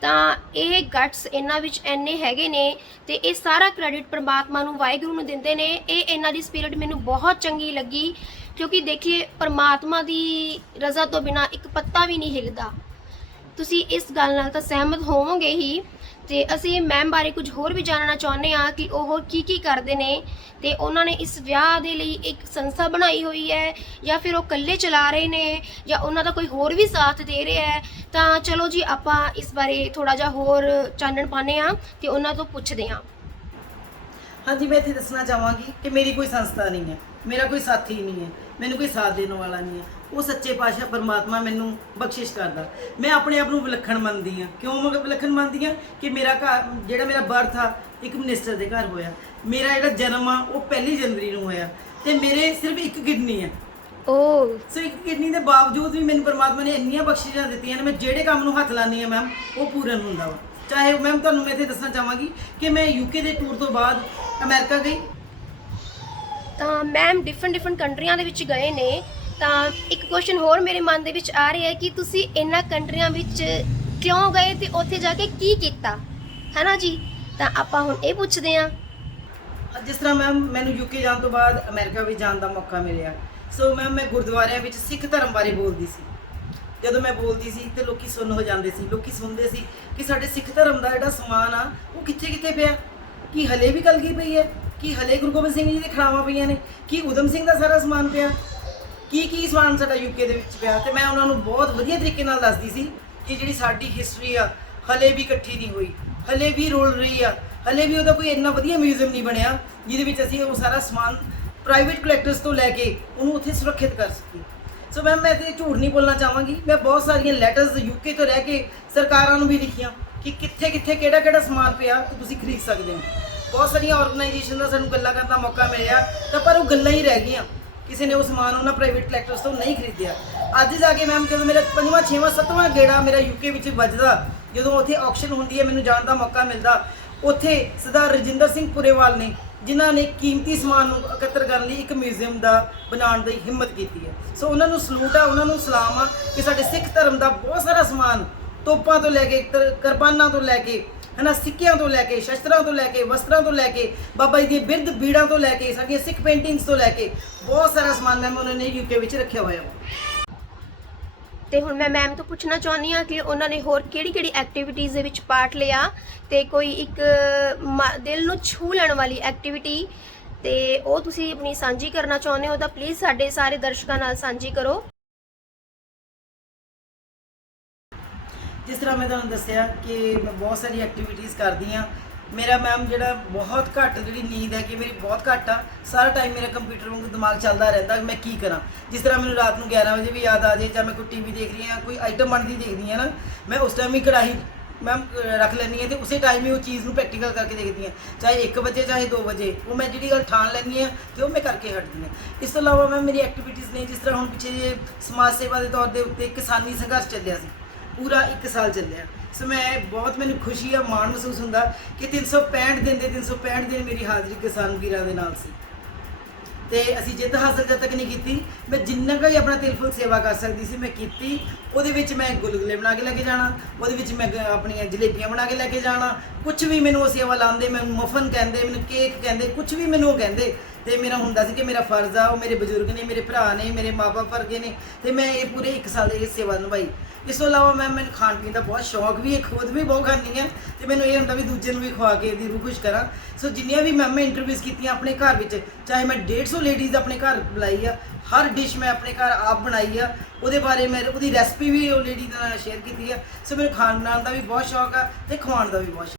ਤਾਂ ਇਹ ਗਟਸ ਇਹਨਾਂ ਵਿੱਚ ਇੰਨੇ ਹੈਗੇ ਨੇ ਤੇ ਇਹ ਸਾਰਾ ਕ੍ਰੈਡਿਟ ਪ੍ਰਮਾਤਮਾ ਨੂੰ, ਵਾਹਿਗੁਰੂ ਨੂੰ ਦਿੰਦੇ ਨੇ। ਇਹ ਇਹਨਾਂ ਦੀ ਸਪਿਰਿਟ ਮੈਨੂੰ ਬਹੁਤ ਚੰਗੀ ਲੱਗੀ, ਕਿਉਂਕਿ ਦੇਖੀਏ ਪ੍ਰਮਾਤਮਾ ਦੀ ਰਜ਼ਾ ਤੋਂ ਬਿਨਾ ਇੱਕ ਪੱਤਾ ਵੀ ਨਹੀਂ ਹਿੱਲਦਾ। ਤੁਸੀਂ ਇਸ ਗੱਲ ਨਾਲ ਤਾਂ ਸਹਿਮਤ ਹੋਵੋਗੇ ਹੀ। ਤੇ ਅਸੀਂ ਮੈਮ ਬਾਰੇ ਕੁਝ ਹੋਰ ਵੀ ਜਾਣਨਾ ਚਾਹੁੰਦੇ ਹਾਂ ਕਿ ਉਹ ਕੀ ਕਰਦੇ ਨੇ, ਤੇ ਉਹਨਾਂ ਨੇ ਇਸ ਵਿਆਹ ਦੇ ਲਈ ਇੱਕ ਸੰਸਥਾ ਬਣਾਈ ਹੋਈ ਹੈ ਜਾਂ ਫਿਰ ਉਹ ਇਕੱਲੇ ਚਲਾ ਰਹੇ ਨੇ ਜਾਂ ਉਹਨਾਂ ਦਾ ਕੋਈ ਹੋਰ ਵੀ ਸਾਥ ਦੇ ਰਿਹਾ ਹੈ। ਤਾਂ ਚਲੋ ਜੀ, ਆਪਾਂ ਇਸ ਬਾਰੇ ਥੋੜਾ ਜਿਹਾ ਹੋਰ ਚਾਨਣ ਪਾਉਂਦੇ ਹਾਂ ਤੇ ਉਹਨਾਂ ਤੋਂ ਪੁੱਛਦੇ ਹਾਂ। ਹਾਂਜੀ, ਮੈਂ ਇੱਥੇ ਦੱਸਣਾ ਚਾਹਾਂਗੀ ਕਿ ਮੇਰੀ ਕੋਈ ਸੰਸਥਾ ਨਹੀਂ ਹੈ, ਮੇਰਾ ਕੋਈ ਸਾਥੀ ਨਹੀਂ ਹੈ, ਮੈਨੂੰ ਕੋਈ ਸਾਥ ਦੇਣ ਵਾਲਾ ਨਹੀਂ ਹੈ। ਉਹ ਸੱਚੇ ਪਾਤਸ਼ਾਹ ਪਰਮਾਤਮਾ ਮੈਨੂੰ ਬਖਸ਼ਿਸ਼ ਕਰਦਾ। ਮੈਂ ਆਪਣੇ ਆਪ ਨੂੰ ਵਿਲੱਖਣ ਮੰਨਦੀ ਹਾਂ। ਕਿਉਂ ਮੈਂ ਵਿਲੱਖਣ ਮੰਨਦੀ ਹਾਂ? ਕਿ ਮੇਰਾ ਘਰ, ਜਿਹੜਾ ਮੇਰਾ ਬਰਥ ਆ, ਇੱਕ ਮਿਨਿਸਟਰ ਦੇ ਘਰ ਹੋਇਆ। ਮੇਰਾ ਜਿਹੜਾ ਜਨਮ ਆ ਉਹ 1 ਜਨਵਰੀ ਨੂੰ ਹੋਇਆ ਤੇ ਮੇਰੇ ਸਿਰਫ ਇੱਕ ਕਿਡਨੀ ਹੈ। ਸੋ ਇੱਕ ਕਿਡਨੀ ਦੇ ਬਾਵਜੂਦ ਵੀ ਮੈਨੂੰ ਪਰਮਾਤਮਾ ਨੇ ਇੰਨੀਆਂ ਬਖਸ਼ਿਸ਼ਾਂ ਦਿੱਤੀਆਂ ਨੇ, ਮੈਂ ਜਿਹੜੇ ਕੰਮ ਨੂੰ ਹੱਥ ਲਾਉਂਦੀ ਹਾਂ ਮੈਮ, ਉਹ ਪੂਰਨ ਹੁੰਦਾ ਵਾ। ਚਾਹੇ ਮੈਮ, ਤੁਹਾਨੂੰ ਮੈਂ ਇੱਥੇ ਦੱਸਣਾ ਚਾਹਾਂਗੀ ਕਿ ਮੈਂ UK ਦੇ ਟੂਰ ਤੋਂ ਬਾਅਦ ਅਮਰੀਕਾ ਗਈ। ਤਾਂ ਮੈਮ ਡਿਫਰੈਂਟ ਕੰਟਰੀਆਂ ਦੇ ਵਿੱਚ ਗਏ ਨੇ। ਤਾਂ ਇੱਕ ਕੁਐਸਚਨ ਹੋਰ ਮੇਰੇ ਮਨ ਦੇ ਵਿੱਚ ਆ ਰਿਹਾ ਹੈ ਕਿ ਤੁਸੀਂ ਇਹਨਾਂ ਕੰਟਰੀਆਂ ਵਿੱਚ ਕਿਉਂ ਗਏ ਤੇ ਉੱਥੇ ਜਾ ਕੇ ਕੀ ਕੀਤਾ, ਹੈ ਨਾ ਜੀ? ਤਾਂ ਆਪਾਂ ਹੁਣ ਇਹ ਪੁੱਛਦੇ ਹਾਂ। ਜਿਸ ਤਰ੍ਹਾਂ ਮੈਮ ਮੈਨੂੰ UK ਜਾਣ ਤੋਂ ਬਾਅਦ ਅਮਰੀਕਾ ਵੀ ਜਾਣ ਦਾ ਮੌਕਾ ਮਿਲਿਆ। ਸੋ ਮੈਮ, ਮੈਂ ਗੁਰਦੁਆਰਿਆਂ ਵਿੱਚ ਸਿੱਖ ਧਰਮ ਬਾਰੇ ਬੋਲਦੀ ਸੀ। ਜਦੋਂ ਮੈਂ ਬੋਲਦੀ ਸੀ ਤੇ ਲੋਕੀ ਸੁਣ ਹੋ ਜਾਂਦੇ ਸੀ। ਲੋਕੀ ਸੁਣਦੇ ਸੀ ਕਿ ਸਾਡੇ ਸਿੱਖ ਧਰਮ ਦਾ ਜਿਹੜਾ ਸਮਾਨ ਆ ਉਹ ਕਿੱਥੇ ਪਿਆ, ਕਿ ਹਲੇ ਵੀ ਕਲਗੀ ਪਈ ਹੈ, ਕਿ ਹਲੇ ਗੁਰੂ ਗੋਬਿੰਦ ਸਿੰਘ ਜੀ ਦੇ ਖੜਾਵਾਂ ਪਈਆਂ ਨੇ, ਕਿ ਊਧਮ ਸਿੰਘ ਦਾ ਸਾਰਾ ਸਮਾਨ ਪਿਆ, ਕੀ ਸਮਾਨ ਸਾਡਾ UK ਦੇ ਵਿੱਚ ਪਿਆ। ਤੇ ਮੈਂ ਉਹਨਾਂ ਨੂੰ ਬਹੁਤ ਵਧੀਆ ਤਰੀਕੇ ਨਾਲ ਦੱਸਦੀ ਸੀ ਕਿ ਜਿਹੜੀ ਸਾਡੀ ਹਿਸਟਰੀ ਆ ਹਲੇ ਵੀ ਇਕੱਠੀ ਨਹੀਂ ਹੋਈ, ਹਲੇ ਵੀ ਰੁਲ ਰਹੀ ਆ, ਹਲੇ ਵੀ ਉਹਦਾ ਕੋਈ ਇੰਨਾ ਵਧੀਆ ਮਿਊਜ਼ੀਅਮ ਨਹੀਂ ਬਣਿਆ ਜਿਹਦੇ ਵਿੱਚ ਅਸੀਂ ਉਹ ਸਾਰਾ ਸਮਾਨ ਪ੍ਰਾਈਵੇਟ ਕਲੈਕਟਰਸ ਤੋਂ ਲੈ ਕੇ ਉਹਨੂੰ ਉੱਥੇ ਸੁਰੱਖਿਅਤ ਕਰ ਸਕੀਏ। ਸੋ ਮੈਮ, ਮੈਂ ਤੇ ਝੂਠ ਨਹੀਂ ਬੋਲਣਾ ਚਾਹਾਂਗੀ। ਮੈਂ ਬਹੁਤ ਸਾਰੀਆਂ ਲੈਟਰਸ UK ਤੋਂ ਰਹਿ ਕੇ ਸਰਕਾਰਾਂ ਨੂੰ ਵੀ ਲਿਖੀਆਂ ਕਿ ਕਿੱਥੇ ਕਿਹੜਾ ਸਮਾਨ ਪਿਆ ਕਿ ਤੁਸੀਂ ਖਰੀਦ ਸਕਦੇ ਹੋ। ਬਹੁਤ ਸਾਰੀਆਂ ਆਰਗੇਨਾਈਜੇਸ਼ਨ ਦਾ ਸਾਨੂੰ ਗੱਲਾਂ ਕਰਨ ਦਾ ਮੌਕਾ ਮਿਲਿਆ, ਤਾਂ ਪਰ ਉਹ ਗੱਲਾਂ ਹੀ ਰਹਿ ਗਈਆਂ। ਕਿਸੇ ਨੇ ਉਹ ਸਮਾਨ ਉਹਨਾਂ ਪ੍ਰਾਈਵੇਟ ਕਲੈਕਟਰਸ ਤੋਂ ਨਹੀਂ ਖਰੀਦਿਆ। ਅੱਜ ਜਾ ਕੇ ਮੈਮ, ਜਦੋਂ ਮੇਰਾ 5ਵਾਂ 6ਵਾਂ 7ਵਾਂ ਗੇੜਾ ਮੇਰਾ UK ਵਿੱਚ ਵੱਜਦਾ, ਜਦੋਂ ਉੱਥੇ ਆਕਸ਼ਨ ਹੁੰਦੀ ਹੈ, ਮੈਨੂੰ ਜਾਣ ਦਾ ਮੌਕਾ ਮਿਲਦਾ, ਉੱਥੇ ਸਰਦਾਰ ਰਜਿੰਦਰ ਸਿੰਘ ਪੁਰੇਵਾਲ ਨੇ, ਜਿਨ੍ਹਾਂ ਨੇ ਕੀਮਤੀ ਸਮਾਨ ਨੂੰ ਇਕੱਤਰ ਕਰਨ ਲਈ ਇੱਕ ਮਿਊਜ਼ੀਅਮ ਦਾ ਬਣਾਉਣ ਦੀ ਹਿੰਮਤ ਕੀਤੀ ਹੈ। ਸੋ ਉਹਨਾਂ ਨੂੰ ਸਲੂਟ ਆ, ਉਹਨਾਂ ਨੂੰ ਸਲਾਮ ਆ ਕਿ ਸਾਡੇ ਸਿੱਖ ਧਰਮ ਦਾ ਬਹੁਤ ਸਾਰਾ ਸਮਾਨ, ਤੋਪਾਂ ਤੋਂ ਲੈ ਕੇ ਕਿਰਪਾਨਾਂ ਤੋਂ ਲੈ ਕੇ, ਹੈ ਨਾ, ਸਿੱਕਿਆਂ ਤੋਂ ਲੈ ਕੇ, ਸ਼ਸਤਰਾਂ ਤੋਂ ਲੈ ਕੇ, ਵਸਤਰਾਂ ਤੋਂ ਲੈ ਕੇ, ਬਾਬਾ ਜੀ ਦੀਆਂ ਬਿਰਧ ਬੀੜਾਂ ਤੋਂ ਲੈ ਕੇ, ਸਾਡੀਆਂ ਸਿੱਖ ਪੇਂਟਿੰਗਸ ਤੋਂ ਲੈ ਕੇ ਬਹੁਤ ਸਾਰਾ ਸਮਾਨ ਮੈਮ ਉਹਨਾਂ ਨੇ UK ਵਿੱਚ ਰੱਖਿਆ ਹੋਇਆ ਵਾ। ਤੇ ਹੁਣ ਮੈਂ ਮੈਮ ਤੋਂ ਪੁੱਛਣਾ ਚਾਹੁੰਦੀ ਹਾਂ ਕਿ ਉਹਨਾਂ ਨੇ ਹੋਰ ਕਿਹੜੀ ਐਕਟੀਵਿਟੀਜ਼ ਦੇ ਵਿੱਚ ਪਾਰਟ ਲਿਆ, ਤੇ ਕੋਈ ਇੱਕ ਦਿਲ ਨੂੰ ਛੂ ਲੈਣ ਵਾਲੀ ਐਕਟੀਵਿਟੀ ਤੇ ਉਹ ਤੁਸੀਂ ਆਪਣੀ ਸਾਂਝੀ ਕਰਨਾ ਚਾਹੁੰਦੇ ਹੋ ਤਾਂ ਪਲੀਜ਼ ਸਾਡੇ ਸਾਰੇ ਦਰਸ਼ਕਾਂ ਨਾਲ ਸਾਂਝੀ ਕਰੋ। ਜਿਸ ਤਰ੍ਹਾਂ ਮੈਂ ਤੁਹਾਨੂੰ ਦੱਸਿਆ ਕਿ ਮੈਂ ਬਹੁਤ ਸਾਰੀ ਐਕਟੀਵਿਟੀਜ਼ ਕਰਦੀ ਹਾਂ। ਮੇਰਾ ਮੈਮ ਜਿਹੜਾ ਬਹੁਤ ਘੱਟ ਜਿਹੜੀ ਨੀਂਦ ਹੈ ਕਿ ਮੇਰੀ ਬਹੁਤ ਘੱਟ ਆ। ਸਾਰਾ ਟਾਈਮ ਮੇਰਾ ਕੰਪਿਊਟਰ ਵਾਂਗੂ ਦਿਮਾਗ ਚੱਲਦਾ ਰਹਿੰਦਾ ਕਿ ਮੈਂ ਕੀ ਕਰਾਂ। ਜਿਸ ਤਰ੍ਹਾਂ ਮੈਨੂੰ ਰਾਤ ਨੂੰ 11 ਵਜੇ ਵੀ ਯਾਦ ਆ ਜਾਏ, ਜਾਂ ਮੈਂ ਕੋਈ TV ਦੇਖ ਰਹੀ ਹਾਂ, ਕੋਈ ਆਈਟਮ ਬਣਦੀ ਦੇਖਦੀ ਹਾਂ ਨਾ, ਮੈਂ ਉਸ ਟਾਈਮ ਹੀ ਕੜਾਹੀ ਮੈਮ ਰੱਖ ਲੈਂਦੀ ਹਾਂ ਤੇ ਉਸੇ ਟਾਈਮ ਹੀ ਉਹ ਚੀਜ਼ ਨੂੰ ਪ੍ਰੈਕਟੀਕਲ ਕਰਕੇ ਦੇਖਦੀ ਹਾਂ। ਚਾਹੇ 1 ਵਜੇ ਚਾਹੇ 2 ਵਜੇ, ਉਹ ਮੈਂ ਜਿਹੜੀ ਗੱਲ ਠਾਣ ਲੈਂਦੀ ਹਾਂ ਤੇ ਉਹ ਮੈਂ ਕਰਕੇ ਹਟਦੀ ਹਾਂ। ਇਸ ਤੋਂ ਇਲਾਵਾ ਮੈਮ ਮੇਰੀ ਐਕਟੀਵਿਟੀਜ਼ ਨੇ, ਜਿਸ ਤਰ੍ਹਾਂ ਹੁਣ ਪਿੱਛੇ ਜੇ ਸਮਾਜ ਸੇਵਾ ਦੇ ਤੌਰ ਦੇ ਉੱਤੇ ਕਿਸਾਨੀ ਸੰਘਰਸ਼ ਚੱਲਿਆ ਸੀ, ਪੂਰਾ 1 ਸਾਲ ਚੱਲਿਆ। ਸੋ ਮੈਂ ਬਹੁਤ, ਮੈਨੂੰ ਖੁਸ਼ੀ ਆ, ਮਾਣ ਮਹਿਸੂਸ ਹੁੰਦਾ ਕਿ 365 ਦਿਨ ਮੇਰੀ ਹਾਜ਼ਰੀ ਕਿਸਾਨ ਵੀਰਾਂ ਦੇ ਨਾਲ ਸੀ। ਤੇ ਅਸੀਂ ਜਿੱਤ ਹਾਸਲ ਜਦ ਤੱਕ ਨਹੀਂ ਕੀਤੀ, ਮੈਂ ਜਿੰਨਾ ਕੁ ਹੀ ਆਪਣਾ ਤਿਲ ਫੁਲ ਸੇਵਾ ਕਰ ਸਕਦੀ ਸੀ ਮੈਂ ਕੀਤੀ। ਉਹਦੇ ਵਿੱਚ ਮੈਂ ਗੁਲਗੁਲੇ ਬਣਾ ਕੇ ਲੈ ਕੇ ਜਾਣਾ, ਉਹਦੇ ਵਿੱਚ ਮੈਂ ਆਪਣੀਆਂ ਜਲੇਬੀਆਂ ਬਣਾ ਕੇ ਲੈ ਕੇ ਜਾਣਾ। ਕੁਝ ਵੀ ਮੈਨੂੰ ਉਹ ਸੇਵਾ ਲਾਉਂਦੇ, ਮੈਨੂੰ ਮਫਨ ਕਹਿੰਦੇ, ਮੈਨੂੰ ਕੇਕ ਕਹਿੰਦੇ, ਕੁਝ ਵੀ ਮੈਨੂੰ ਉਹ ਕਹਿੰਦੇ। ਤੇ ਮੇਰਾ ਹੁੰਦਾ ਸੀ ਕਿ ਮੇਰਾ ਫਰਜ਼ ਆ, ਉਹ ਮੇਰੇ ਬਜ਼ੁਰਗ ਨੇ, ਮੇਰੇ ਭਰਾ ਨੇ, ਮੇਰੇ ਮਾਪੇ ਵਰਗੇ ਨੇ, ਤੇ ਮੈਂ ਇਹ ਪੂਰੇ 1 ਸਾਲ ਇਹ ਸੇਵਾ ਨਿਭਾਈ। ਇਸ ਤੋਂ ਇਲਾਵਾ ਮੈਨੂੰ ਖਾਣ ਪੀਣ ਦਾ ਬਹੁਤ ਸ਼ੌਕ ਵੀ ਹੈ, ਖੁਦ ਵੀ ਬਹੁਤ ਖਾਂਦੀ ਹਾਂ ਤੇ ਮੈਨੂੰ ਇਹ ਹੁੰਦਾ ਵੀ ਦੂਜੇ ਨੂੰ ਵੀ ਖਵਾ ਕੇ ਇਹਦੀ ਰੂਹ ਖੁਸ਼ ਕਰਾਂ। ਸੋ ਜਿੰਨੀਆਂ ਵੀ ਮੈਂ ਇੰਟਰਵਿਊਜ਼ ਕੀਤੀਆਂ ਆਪਣੇ ਘਰ ਵਿੱਚ, ਚਾਹੇ ਮੈਂ 150 ਲੇਡੀਜ਼ ਆਪਣੇ ਘਰ ਬੁਲਾਈ ਆ, ਹਰ ਡਿਸ਼ ਮੈਂ ਆਪਣੇ ਘਰ ਆਪ ਬਣਾਈ ਆ। ਉਹਦੇ ਬਾਰੇ ਮੈਂ ਉਹਦੀ ਰੈਸਪੀ ਵੀ ਉਹ ਲੇਡੀ ਨਾਲ ਸ਼ੇਅਰ ਕੀਤੀ ਆ। ਸੋ ਮੈਨੂੰ ਖਾਣ ਬਣਾਉਣ ਦਾ ਵੀ ਬਹੁਤ ਸ਼ੌਕ ਆ ਤੇ ਖਵਾਉਣ ਦਾ ਵੀ ਬਹੁਤ ਸ਼ੌਕ।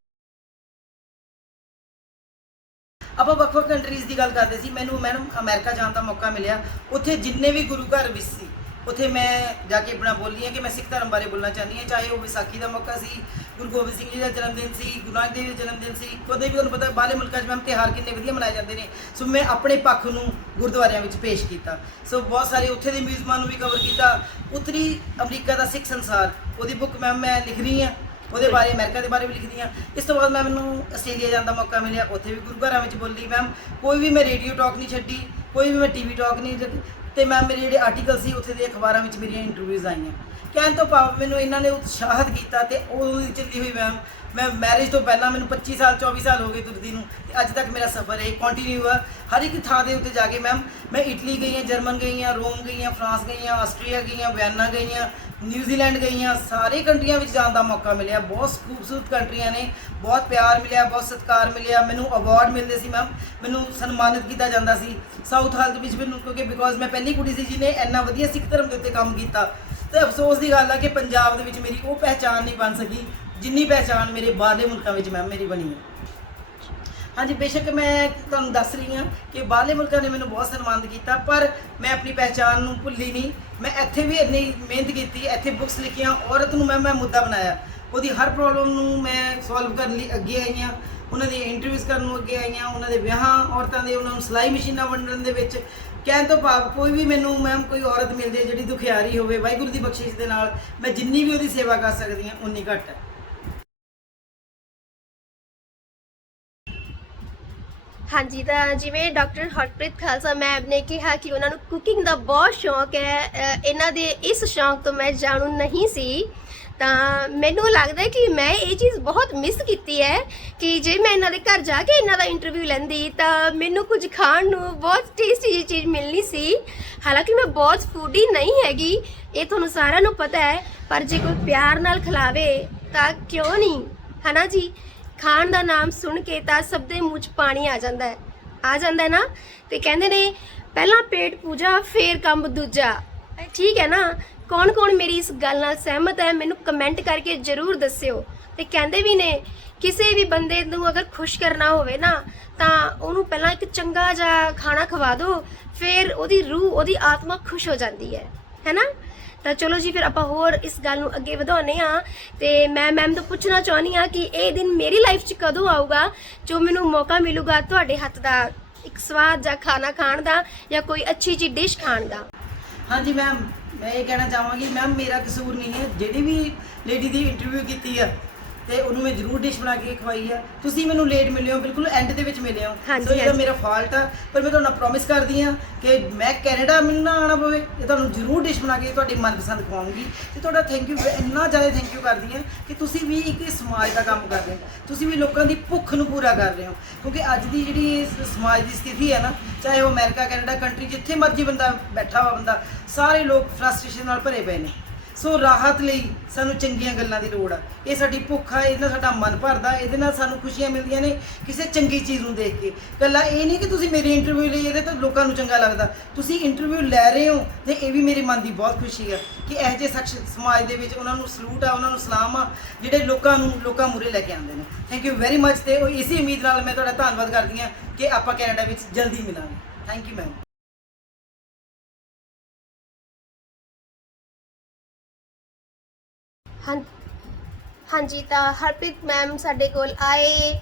ਆਪਾਂ ਵੱਖ-ਵੱਖ ਕੰਟਰੀਜ਼ ਦੀ ਗੱਲ ਕਰਦੇ ਸੀ। ਮੈਨੂੰ ਮੈਡਮ ਅਮਰੀਕਾ ਜਾਣ ਦਾ ਮੌਕਾ ਮਿਲਿਆ। ਉੱਥੇ ਜਿੰਨੇ ਵੀ ਗੁਰੂ ਘਰ ਵਿੱਚ ਸੀ, ਉੱਥੇ ਮੈਂ ਜਾ ਕੇ ਆਪਣਾ ਬੋਲੀ ਹਾਂ ਕਿ ਮੈਂ ਸਿੱਖ ਧਰਮ ਬਾਰੇ ਬੋਲਣਾ ਚਾਹੁੰਦੀ ਹਾਂ। ਚਾਹੇ ਉਹ ਵਿਸਾਖੀ ਦਾ ਮੌਕਾ ਸੀ, ਗੁਰੂ ਗੋਬਿੰਦ ਸਿੰਘ ਜੀ ਦਾ ਜਨਮ ਦਿਨ ਸੀ, ਗੁਰੂ ਨਾਨਕ ਦੇਵ ਜੀ ਦਾ ਜਨਮ ਦਿਨ ਸੀ। ਕਦੇ ਵੀ ਤੁਹਾਨੂੰ ਪਤਾ ਬਾਹਰਲੇ ਮੁਲਕਾਂ 'ਚ ਮੈਮ ਤਿਉਹਾਰ ਕਿੰਨੇ ਵਧੀਆ ਮਨਾਏ ਜਾਂਦੇ ਨੇ। ਸੋ ਮੈਂ ਆਪਣੇ ਪੱਖ ਨੂੰ ਗੁਰਦੁਆਰਿਆਂ ਵਿੱਚ ਪੇਸ਼ ਕੀਤਾ। ਸੋ ਬਹੁਤ ਸਾਰੇ ਉੱਥੇ ਦੇ ਮਿਊਜ਼ੀਅਮਾਂ ਨੂੰ ਵੀ ਕਵਰ ਕੀਤਾ। ਉੱਤਰੀ ਅਮਰੀਕਾ ਦਾ ਸਿੱਖ ਸੰਸਾਰ, ਉਹਦੀ ਬੁੱਕ ਮੈਮ ਮੈਂ ਲਿਖ ਰਹੀ ਹਾਂ। ਉਹਦੇ ਬਾਰੇ, ਅਮਰੀਕਾ ਦੇ ਬਾਰੇ ਵੀ ਲਿਖਦੀ ਹਾਂ। ਇਸ ਤੋਂ ਬਾਅਦ ਮੈਨੂੰ ਆਸਟ੍ਰੇਲੀਆ ਜਾਣ ਦਾ ਮੌਕਾ ਮਿਲਿਆ, ਉੱਥੇ ਵੀ ਗੁਰੂ ਘਰਾਂ ਵਿੱਚ ਬੋਲੀ ਮੈਮ। ਕੋਈ ਵੀ ਮੈਂ ਰੇਡੀਓ ਟਾਕ ਨਹੀਂ ਛੱਡੀ, ਕੋਈ ਵੀ ਮੈਂ ਟੀਵੀ ਟਾਕ ਨਹੀਂ ਛੱਡੀ। ਅਤੇ ਮੈਮ ਮੇਰੇ ਜਿਹੜੇ ਆਰਟੀਕਲ ਸੀ ਉੱਥੇ ਦੇ ਅਖਬਾਰਾਂ ਵਿੱਚ ਮੇਰੀਆਂ ਇੰਟਰਵਿਊਜ਼ ਆਈਆਂ। ਕਹਿਣ ਤੋਂ ਭਾਵ ਮੈਨੂੰ ਇਹਨਾਂ ਨੇ ਉਤਸ਼ਾਹਿਤ ਕੀਤਾ। ਅਤੇ ਉਦੋਂ ਦੀ ਚੱਲੀ ਹੋਈ ਮੈਮ, ਮੈਂ ਮੈਰਿਜ ਤੋਂ ਪਹਿਲਾਂ ਮੈਨੂੰ 25 ਸਾਲ 24 ਸਾਲ ਹੋ ਗਏ ਤੁਰਦੀ ਨੂੰ, ਅਤੇ ਅੱਜ ਤੱਕ ਮੇਰਾ ਸਫ਼ਰ ਇਹ ਕੰਟੀਨਿਊ ਆ। ਹਰ ਇੱਕ ਥਾਂ ਦੇ ਉੱਤੇ ਜਾ ਕੇ ਮੈਮ ਮੈਂ ਇਟਲੀ ਗਈ ਹਾਂ, ਜਰਮਨ ਗਈ ਹਾਂ, ਰੋਮ ਗਈ ਹਾਂ, ਫਰਾਂਸ ਗਈ ਹਾਂ, ਆਸਟਰੀਆ ਗਈ ਹਾਂ, ਵਿਆਨਾ ਗਈ ਹਾਂ, ਨਿਊਜ਼ੀਲੈਂਡ ਗਈ ਹਾਂ। ਸਾਰੇ ਕੰਟਰੀਆਂ ਵਿੱਚ ਜਾਣ ਦਾ ਮੌਕਾ ਮਿਲਿਆ। ਬਹੁਤ ਖੂਬਸੂਰਤ ਕੰਟਰੀਆਂ ਨੇ, ਬਹੁਤ ਪਿਆਰ ਮਿਲਿਆ, ਬਹੁਤ ਸਤਿਕਾਰ ਮਿਲਿਆ। ਮੈਨੂੰ ਅਵਾਰਡ ਮਿਲਦੇ ਸੀ ਮੈਮ, ਮੈਨੂੰ ਸਨਮਾਨਿਤ ਕੀਤਾ ਜਾਂਦਾ ਸੀ ਸਾਊਥ ਹਾਲ ਦੇ ਵਿੱਚ ਮੈਨੂੰ, ਕਿਉਂਕਿ ਬਿਕੋਜ਼ ਮੈਂ ਪਹਿਲੀ ਕੁੜੀ ਸੀ ਜਿਹਨੇ ਇੰਨਾ ਵਧੀਆ ਸਿੱਖ ਧਰਮ ਦੇ ਉੱਤੇ ਕੰਮ ਕੀਤਾ। ਅਤੇ ਅਫਸੋਸ ਦੀ ਗੱਲ ਆ ਕਿ ਪੰਜਾਬ ਦੇ ਵਿੱਚ ਮੇਰੀ ਉਹ ਪਹਿਚਾਣ ਨਹੀਂ ਬਣ ਸਕੀ ਜਿੰਨੀ ਪਹਿਚਾਣ ਮੇਰੇ ਬਾਹਰਲੇ ਮੁਲਕਾਂ ਵਿੱਚ ਮੈਮ ਮੇਰੀ ਬਣੀ ਹੈ। ਹਾਂਜੀ, ਬੇਸ਼ੱਕ ਮੈਂ ਤੁਹਾਨੂੰ ਦੱਸ ਰਹੀ ਹਾਂ ਕਿ ਬਾਹਰਲੇ ਮੁਲਕਾਂ ਨੇ ਮੈਨੂੰ ਬਹੁਤ ਸਨਮਾਨਿਤ ਕੀਤਾ, ਪਰ ਮੈਂ ਆਪਣੀ ਪਹਿਚਾਣ ਨੂੰ ਭੁੱਲੀ ਨਹੀਂ। ਮੈਂ ਇੱਥੇ ਵੀ ਇੰਨੀ ਮਿਹਨਤ ਕੀਤੀ, ਇੱਥੇ ਬੁੱਕਸ ਲਿਖੀਆਂ, ਔਰਤ ਨੂੰ ਮੈਂ ਮੁੱਦਾ ਬਣਾਇਆ। ਉਹਦੀ ਹਰ ਪ੍ਰੋਬਲਮ ਨੂੰ ਮੈਂ ਸੋਲਵ ਕਰਨ ਲਈ ਅੱਗੇ ਆਈ ਹਾਂ। ਉਹਨਾਂ ਦੀ ਇੰਟਰਵਿਊਜ਼ ਕਰਨ ਨੂੰ ਅੱਗੇ ਆਈਆਂ, ਉਹਨਾਂ ਦੇ ਵਿਆਹਾਂ ਔਰਤਾਂ ਦੇ, ਉਹਨਾਂ ਨੂੰ ਸਿਲਾਈ ਮਸ਼ੀਨਾਂ ਵੰਡਣ ਦੇ ਵਿੱਚ। ਕਹਿਣ ਤੋਂ ਭਾਵ ਕੋਈ ਵੀ ਮੈਨੂੰ ਮੈਮ ਕੋਈ ਔਰਤ ਮਿਲ ਜੇ ਜਿਹੜੀ ਦੁਖਿਆਰੀ ਹੋਵੇ, ਵਾਹਿਗੁਰੂ ਦੀ ਬਖਸ਼ਿਸ਼ ਦੇ ਨਾਲ ਮੈਂ ਜਿੰਨੀ ਵੀ ਉਹਦੀ ਸੇਵਾ ਕਰ ਸਕਦੀ ਹਾਂ ਉਨੀ ਘੱਟ ਹੈ। ਹਾਂਜੀ, ਤਾਂ ਜਿਵੇਂ ਡਾਕਟਰ ਹਰਪ੍ਰੀਤ ਖਾਲਸਾ ਮੈਮ ਨੇ ਕਿਹਾ ਕਿ ਉਹਨਾਂ ਨੂੰ ਕੁਕਿੰਗ ਦਾ ਬਹੁਤ ਸ਼ੌਂਕ ਹੈ, ਇਹਨਾਂ ਦੇ ਇਸ ਸ਼ੌਂਕ ਤੋਂ ਮੈਂ ਜਾਣੂ ਨਹੀਂ ਸੀ। ਤਾਂ ਮੈਨੂੰ ਲੱਗਦਾ ਹੈ ਕਿ ਮੈਂ ਇਹ ਚੀਜ਼ ਬਹੁਤ ਮਿਸ ਕੀਤੀ ਹੈ ਕਿ ਜੇ ਮੈਂ ਇਹਨਾਂ ਦੇ ਘਰ ਜਾ ਕੇ ਇਹਨਾਂ ਦਾ ਇੰਟਰਵਿਊ ਲੈਂਦੀ ਤਾਂ ਮੈਨੂੰ ਕੁਝ ਖਾਣ ਨੂੰ ਬਹੁਤ ਟੇਸਟੀ ਜਿਹੀ ਚੀਜ਼ ਮਿਲਣੀ ਸੀ। ਹਾਲਾਂਕਿ ਮੈਂ ਬਹੁਤ ਫੂਡੀ ਨਹੀਂ ਹੈਗੀ, ਇਹ ਤੁਹਾਨੂੰ ਸਾਰਿਆਂ ਨੂੰ ਪਤਾ ਹੈ, ਪਰ ਜੇ ਕੋਈ ਪਿਆਰ ਨਾਲ ਖਿਲਾਵੇ ਤਾਂ ਕਿਉਂ ਨਹੀਂ, ਹੈ ਨਾ ਜੀ। ਖਾਣ ਦਾ ਨਾਮ ਸੁਣ ਕੇ ਤਾਂ ਸਭ ਦੇ ਮੂੰਹ 'ਚ ਪਾਣੀ ਆ ਜਾਂਦਾ ਹੈ ਨਾ। ਤੇ ਕਹਿੰਦੇ ਨੇ ਪਹਿਲਾਂ ਪੇਟ ਪੂਜਾ ਫੇਰ ਕੰਮ ਦੂਜਾ, ਠੀਕ ਹੈ ਨਾ। ਕੌਣ ਮੇਰੀ ਇਸ ਗੱਲ ਨਾਲ ਸਹਿਮਤ ਹੈ ਮੈਨੂੰ ਕਮੈਂਟ ਕਰਕੇ ਜ਼ਰੂਰ ਦੱਸਿਓ। ਤੇ ਕਹਿੰਦੇ ਵੀ ਨੇ ਕਿਸੇ ਵੀ ਬੰਦੇ ਨੂੰ ਅਗਰ ਖੁਸ਼ ਕਰਨਾ ਹੋਵੇ ਨਾ ਤਾਂ ਉਹਨੂੰ ਪਹਿਲਾਂ ਇੱਕ ਚੰਗਾ ਜਿਹਾ ਖਾਣਾ ਖਵਾ ਦਿਓ, ਫਿਰ ਉਹਦੀ ਰੂਹ, ਉਹਦੀ ਆਤਮਾ ਖੁਸ਼ ਹੋ ਜਾਂਦੀ ਹੈ ਨਾ। ਤਾਂ ਚਲੋ ਜੀ, ਫਿਰ ਆਪਾਂ ਹੋਰ ਇਸ ਗੱਲ ਨੂੰ ਅੱਗੇ ਵਧਾਉਂਦੇ ਹਾਂ। ਤੇ ਮੈਂ ਮੈਮ ਤੋਂ ਪੁੱਛਣਾ ਚਾਹੁੰਦੀ ਹਾਂ ਕਿ ਇਹ ਦਿਨ ਮੇਰੀ ਲਾਈਫ 'ਚ ਕਦੋਂ ਆਊਗਾ ਜੋ ਮੈਨੂੰ ਮੌਕਾ ਮਿਲੂਗਾ ਤੁਹਾਡੇ ਹੱਥ ਦਾ ਇੱਕ ਸਵਾਦ ਜਾਂ ਖਾਣਾ ਖਾਣ ਦਾ ਜਾਂ ਕੋਈ ਅੱਛੀ ਜਿਹੀ ਡਿਸ਼ ਖਾਣ ਦਾ। ਹਾਂਜੀ ਮੈਮ, ਮੈਂ ਇਹ ਕਹਿਣਾ ਚਾਹਾਂਗੀ ਮੈਮ ਮੇਰਾ ਕਸੂਰ ਨਹੀਂ ਹੈ। ਜਿਹੜੀ ਵੀ ਲੇਡੀ ਦੀ ਇੰਟਰਵਿਊ ਕੀਤੀ ਆ ਤੇ ਉਹਨੂੰ ਮੈਂ ਜ਼ਰੂਰ ਡਿਸ਼ ਬਣਾ ਕੇ ਖਵਾਈ ਆ। ਤੁਸੀਂ ਮੈਨੂੰ ਲੇਟ ਮਿਲੇ ਹੋ, ਬਿਲਕੁਲ ਐਂਡ ਦੇ ਵਿੱਚ ਮਿਲੇ ਹੋ, ਸੋ ਇਹਦਾ ਮੇਰਾ ਫਾਲਟ ਆ। ਪਰ ਮੈਂ ਤੁਹਾਨੂੰ ਪ੍ਰੋਮਿਸ ਕਰਦੀ ਹਾਂ ਕਿ ਮੈਂ ਕੈਨੇਡਾ ਮੈਨੂੰ ਨਾ ਆਉਣਾ ਪਵੇ ਤੇ ਤੁਹਾਨੂੰ ਜ਼ਰੂਰ ਡਿਸ਼ ਬਣਾ ਕੇ ਤੁਹਾਡੀ ਮਨਪਸੰਦ ਖਵਾਉਂਗੀ। ਤੇ ਤੁਹਾਡਾ ਥੈਂਕ ਯੂ, ਇੰਨਾ ਜ਼ਿਆਦਾ ਥੈਂਕ ਯੂ ਕਰਦੀ ਹਾਂ ਕਿ ਤੁਸੀਂ ਵੀ ਇੱਕ ਸਮਾਜ ਦਾ ਕੰਮ ਕਰ ਰਹੇ ਹੋ, ਤੁਸੀਂ ਵੀ ਲੋਕਾਂ ਦੀ ਭੁੱਖ ਨੂੰ ਪੂਰਾ ਕਰ ਰਹੇ ਹੋ। ਕਿਉਂਕਿ ਅੱਜ ਦੀ ਜਿਹੜੀ ਸਮਾਜ ਦੀ ਸਥਿਤੀ ਹੈ ਨਾ, ਚਾਹੇ ਉਹ ਅਮਰੀਕਾ, ਕੈਨੇਡਾ ਕੰਟਰੀ, ਜਿੱਥੇ ਮਰਜ਼ੀ ਬੰਦਾ ਬੈਠਾ ਵਾ ਬੰਦਾ, ਸਾਰੇ ਲੋਕ ਫਰਸਟ੍ਰੇਸ਼ਨ ਨਾਲ ਭਰੇ ਪਏ ਨੇ। ਸੋ ਰਾਹਤ ਲਈ ਸਾਨੂੰ ਚੰਗੀਆਂ ਗੱਲਾਂ ਦੀ ਲੋੜ ਆ। ਇਹ ਸਾਡੀ ਭੁੱਖ ਆ, ਇਹਦੇ ਨਾਲ ਸਾਡਾ ਮਨ ਭਰਦਾ, ਇਹਦੇ ਨਾਲ ਸਾਨੂੰ ਖੁਸ਼ੀਆਂ ਮਿਲਦੀਆਂ ਨੇ ਕਿਸੇ ਚੰਗੀ ਚੀਜ਼ ਨੂੰ ਦੇਖ ਕੇ। ਗੱਲਾਂ ਇਹ ਨਹੀਂ ਕਿ ਤੁਸੀਂ ਮੇਰੀ ਇੰਟਰਵਿਊ ਲਈ ਇਹਦੇ ਤੋਂ ਲੋਕਾਂ ਨੂੰ ਚੰਗਾ ਲੱਗਦਾ, ਤੁਸੀਂ ਇੰਟਰਵਿਊ ਲੈ ਰਹੇ ਹੋ ਤੇ ਇਹ ਵੀ ਮੇਰੇ ਮਨ ਦੀ ਬਹੁਤ ਖੁਸ਼ੀ ਆ ਕਿ ਇਹੋ ਜਿਹੇ ਸ਼ਖਸ ਸਮਾਜ ਦੇ ਵਿੱਚ, ਉਹਨਾਂ ਨੂੰ ਸਲੂਟ ਆ, ਉਹਨਾਂ ਨੂੰ ਸਲਾਮ ਆ ਜਿਹੜੇ ਲੋਕਾਂ ਮੂਹਰੇ ਲੈ ਕੇ ਆਉਂਦੇ ਨੇ। Thank you very much. ਤੇ ਇਸੇ ਉਮੀਦ ਨਾਲ ਮੈਂ ਤੁਹਾਡਾ ਧੰਨਵਾਦ ਕਰਦੀ ਹਾਂ ਕਿ ਆਪਾਂ ਕੈਨੇਡਾ ਵਿੱਚ ਜਲਦੀ ਮਿਲਾਂਗੇ। Thank you ma'am. ਹਾਂਜੀ, ਤਾਂ ਹਰਪ੍ਰੀਤ ਮੈਮ ਸਾਡੇ ਕੋਲ ਆਏ,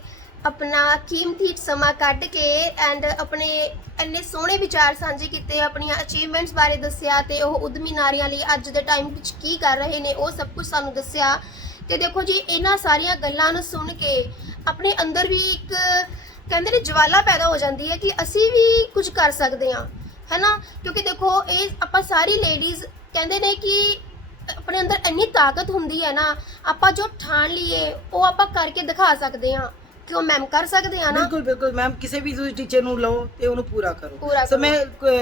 ਆਪਣਾ ਕੀਮਤੀ ਸਮਾਂ ਕੱਢ ਕੇ ਐਂਡ ਆਪਣੇ ਇੰਨੇ ਸੋਹਣੇ ਵਿਚਾਰ ਸਾਂਝੇ ਕੀਤੇ, ਆਪਣੀਆਂ ਅਚੀਵਮੈਂਟਸ ਬਾਰੇ ਦੱਸਿਆ ਤੇ ਉਹ ਉਦਮੀ ਨਾਰੀਆਂ ਲਈ ਅੱਜ ਦੇ ਟਾਈਮ ਵਿੱਚ ਕੀ ਕਰ ਰਹੇ ਨੇ ਉਹ ਸਭ ਕੁਝ ਸਾਨੂੰ ਦੱਸਿਆ। ਤੇ ਦੇਖੋ ਜੀ, ਇਹਨਾਂ ਸਾਰੀਆਂ ਗੱਲਾਂ ਨੂੰ ਸੁਣ ਕੇ ਆਪਣੇ ਅੰਦਰ ਵੀ ਇੱਕ ਕਹਿੰਦੇ ਨੇ ਜਵਾਲਾ ਪੈਦਾ ਹੋ ਜਾਂਦੀ ਹੈ ਕਿ ਅਸੀਂ ਵੀ ਕੁਝ ਕਰ ਸਕਦੇ ਹਾਂ, ਹੈ ਨਾ। ਕਿਉਂਕਿ ਦੇਖੋ, ਇਹ ਆਪਾਂ ਸਾਰੀ ਲੇਡੀਜ਼ ਕਹਿੰਦੇ ਨੇ ਕਿ ਆਪਣੇ ਅੰਦਰ ਇੰਨੀ ਤਾਕਤ ਹੁੰਦੀ ਹੈ ਨਾ, ਆਪਾਂ ਜੋ ਠਾਣ ਲਈਏ ਉਹ ਆਪਾਂ ਕਰਕੇ ਦਿਖਾ ਸਕਦੇ ਹਾਂ। ਕਿਉਂ ਮੈਮ, ਕਰ ਸਕਦੇ ਆ ਨਾ। ਬਿਲਕੁਲ ਮੈਮ, ਕਿਸੇ ਵੀ ਤੁਸੀਂ ਟੀਚਰ ਨੂੰ ਲਓ ਤੇ ਉਹਨੂੰ ਪੂਰਾ ਕਰੋ। ਸੋ ਮੈਂ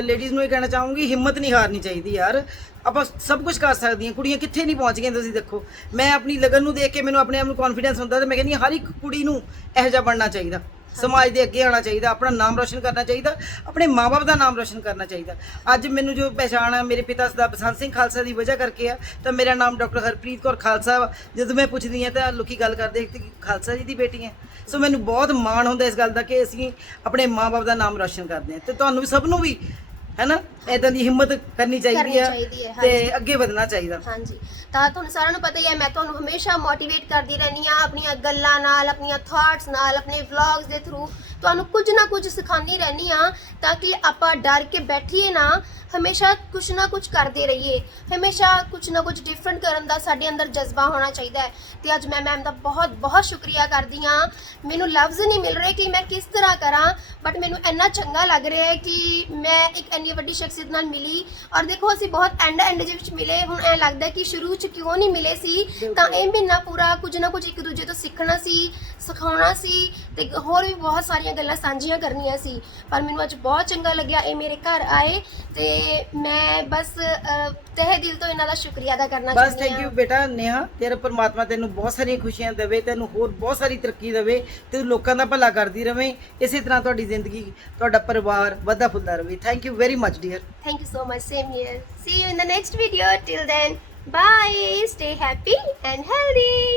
ਲੇਡੀਜ਼ ਨੂੰ ਇਹ ਕਹਿਣਾ ਚਾਹੂੰਗੀ, ਹਿੰਮਤ ਨਹੀਂ ਹਾਰਨੀ ਚਾਹੀਦੀ ਯਾਰ। ਆਪਾਂ ਸਭ ਕੁਝ ਕਰ ਸਕਦੀਆਂ। ਕੁੜੀਆਂ ਕਿੱਥੇ ਨਹੀਂ ਪਹੁੰਚ ਗਈਆਂ ਤੁਸੀਂ ਦੇਖੋ। ਮੈਂ ਆਪਣੀ ਲਗਨ ਨੂੰ ਦੇਖ ਕੇ ਮੈਨੂੰ ਆਪਣੇ ਆਪ ਨੂੰ ਕੌਨਫੀਡੈਂਸ ਹੁੰਦਾ ਤੇ ਮੈਂ ਕਹਿੰਦੀ ਹਰ ਇੱਕ ਕੁੜੀ ਨੂੰ ਇਹੋ ਜਿਹਾ ਬਣਨਾ ਚਾਹੀਦਾ, ਸਮਾਜ ਦੇ ਅੱਗੇ ਆਉਣਾ ਚਾਹੀਦਾ, ਆਪਣਾ ਨਾਮ ਰੋਸ਼ਨ ਕਰਨਾ ਚਾਹੀਦਾ, ਆਪਣੇ ਮਾਂ-ਬਾਪ ਦਾ ਨਾਮ ਰੋਸ਼ਨ ਕਰਨਾ ਚਾਹੀਦਾ। ਅੱਜ ਮੈਨੂੰ ਜੋ ਪਹਿਚਾਣ ਹੈ ਮੇਰੇ ਪਿਤਾ ਸਰਦਾਰ ਬਸੰਤ ਸਿੰਘ ਖਾਲਸਾ ਦੀ ਵਜ੍ਹਾ ਕਰਕੇ ਆ। ਤਾਂ ਮੇਰਾ ਨਾਮ ਡਾਕਟਰ ਹਰਪ੍ਰੀਤ ਕੌਰ ਖਾਲਸਾ। ਜਦੋਂ ਮੈਂ ਪੁੱਛਦੀ ਹਾਂ ਤਾਂ ਲੋਕੀ ਗੱਲ ਕਰਦੇ ਕਿ ਖਾਲਸਾ ਜੀ ਦੀ ਬੇਟੀ ਹੈ। ਸੋ ਮੈਨੂੰ ਬਹੁਤ ਮਾਣ ਹੁੰਦਾ ਇਸ ਗੱਲ ਦਾ ਕਿ ਅਸੀਂ ਆਪਣੇ ਮਾਂ-ਬਾਪ ਦਾ ਨਾਮ ਰੋਸ਼ਨ ਕਰਦੇ ਹਾਂ। ਤੇ ਤੁਹਾਨੂੰ ਵੀ ਸਭ ਨੂੰ ਵੀ ਹੈ ਨਾ ਇਦਾਂ ਦੀ ਹਿੰਮਤ ਕਰਨੀ ਚਾਹੀਦੀ ਹੈ ਤੇ ਅੱਗੇ ਵਧਣਾ ਚਾਹੀਦਾ। ਹਾਂਜੀ, ਤਾਂ ਤੁਹਾਨੂੰ ਸਾਰਿਆਂ ਨੂੰ ਪਤਾ ਹੀ ਹੈ ਮੈਂ ਤੁਹਾਨੂੰ ਹਮੇਸ਼ਾ ਮੋਟੀਵੇਟ ਕਰਦੀ ਰਹਿੰਦੀ ਹਾਂ ਆਪਣੀਆਂ ਗੱਲਾਂ ਨਾਲ, ਆਪਣੀਆਂ ਥਾਟਸ ਨਾਲ, ਆਪਣੇ ਵਲੌਗਸ ਦੇ ਥਰੂ। ਤੁਹਾਨੂੰ ਕੁਝ ਨਾ ਕੁਝ ਸਿਖਾਉਂਦੀ ਰਹਿੰਦੀ ਹਾਂ ਤਾਂ ਕਿ ਆਪਾਂ ਡਰ ਕੇ ਬੈਠੀਏ ਨਾ, ਹਮੇਸ਼ਾ ਕੁਝ ਨਾ ਕੁਝ ਕਰਦੇ ਰਹੀਏ, ਹਮੇਸ਼ਾ ਕੁਝ ਨਾ ਕੁਝ ਡਿਫਰੈਂਟ ਕਰਨ ਦਾ ਸਾਡੇ ਅੰਦਰ ਜਜ਼ਬਾ ਹੋਣਾ ਚਾਹੀਦਾ ਹੈ। ਤੇ ਅੱਜ ਮੈਂ ਮੈਮ ਦਾ ਬਹੁਤ ਬਹੁਤ ਸ਼ੁਕਰੀਆ ਕਰਦੀ ਹਾਂ। ਮੈਨੂੰ ਲਫ਼ਜ਼ ਨਹੀਂ ਮਿਲ ਰਹੇ ਕਿ ਮੈਂ ਕਿਸ ਤਰ੍ਹਾਂ ਕਰਾਂ, ਬਟ ਮੈਨੂੰ ਇੰਨਾ ਚੰਗਾ ਲੱਗ ਰਿਹਾ ਹੈ ਕਿ ਮੈਂ ਇੱਕ ਇੰਨੀ ਵੱਡੀ ਸ਼ਖਸੀਅਤ ਨਾਲ ਮਿਲੀ। ਔਰ ਦੇਖੋ ਅਸੀਂ ਬਹੁਤ ਐਂਡ ਦੇ ਵਿੱਚ ਮਿਲੇ, ਹੁਣ ਐਂ ਲੱਗਦਾ ਕਿ ਸ਼ੁਰੂ 'ਚ ਕਿਉਂ ਨਹੀਂ ਮਿਲੇ ਸੀ। ਤਾਂ ਇਹ ਮਹੀਨਾ ਪੂਰਾ ਕੁਝ ਨਾ ਕੁਝ ਇੱਕ ਦੂਜੇ ਤੋਂ ਸਿੱਖਣਾ ਸੀ, ਸਿਖਾਉਣਾ ਸੀ ਤੇ ਹੋਰ ਵੀ ਬਹੁਤ ਸਾਰੀਆਂ ਗੱਲਾਂ ਸਾਂਝੀਆਂ ਕਰਨੀਆਂ ਸੀ। ਪਰ ਮੈਨੂੰ ਅੱਜ ਬਹੁਤ ਚੰਗਾ ਲੱਗਿਆ ਇਹ ਮੇਰੇ ਘਰ ਆਏ ਤੇ ਮੈਂ ਬਸ ਤਹਿ ਦਿਲ ਤੋਂ ਇਹਨਾਂ ਦਾ ਸ਼ੁਕਰੀਆ ਅਦਾ ਕਰਨਾ ਬਸ ਚਾਹੁੰਦੀ ਥੈਂਕ ਯੂ ਬੇਟਾ ਨੇਹਾ, ਤੇਰਾ ਪਰਮਾਤਮਾ ਤੈਨੂੰ ਬਹੁਤ ਸਾਰੀਆਂ ਖੁਸ਼ੀਆਂ ਦੇਵੇ, ਤੈਨੂੰ ਹੋਰ ਬਹੁਤ ਸਾਰੀ ਤਰੱਕੀ ਦੇਵੇ ਤੇ ਤੂੰ ਲੋਕਾਂ ਦਾ ਭਲਾ ਕਰਦੀ ਰਵੇਂ। ਇਸੇ ਤਰ੍ਹਾਂ ਤੁਹਾਡੀ ਜ਼ਿੰਦਗੀ, ਤੁਹਾਡਾ ਪਰਿਵਾਰ ਵਧਦਾ ਫੁੱਲਦਾ ਰਵੇ। Thank you very much dear. Thank you so much. Same here. See you in the next video. Till then, bye. Stay happy and healthy.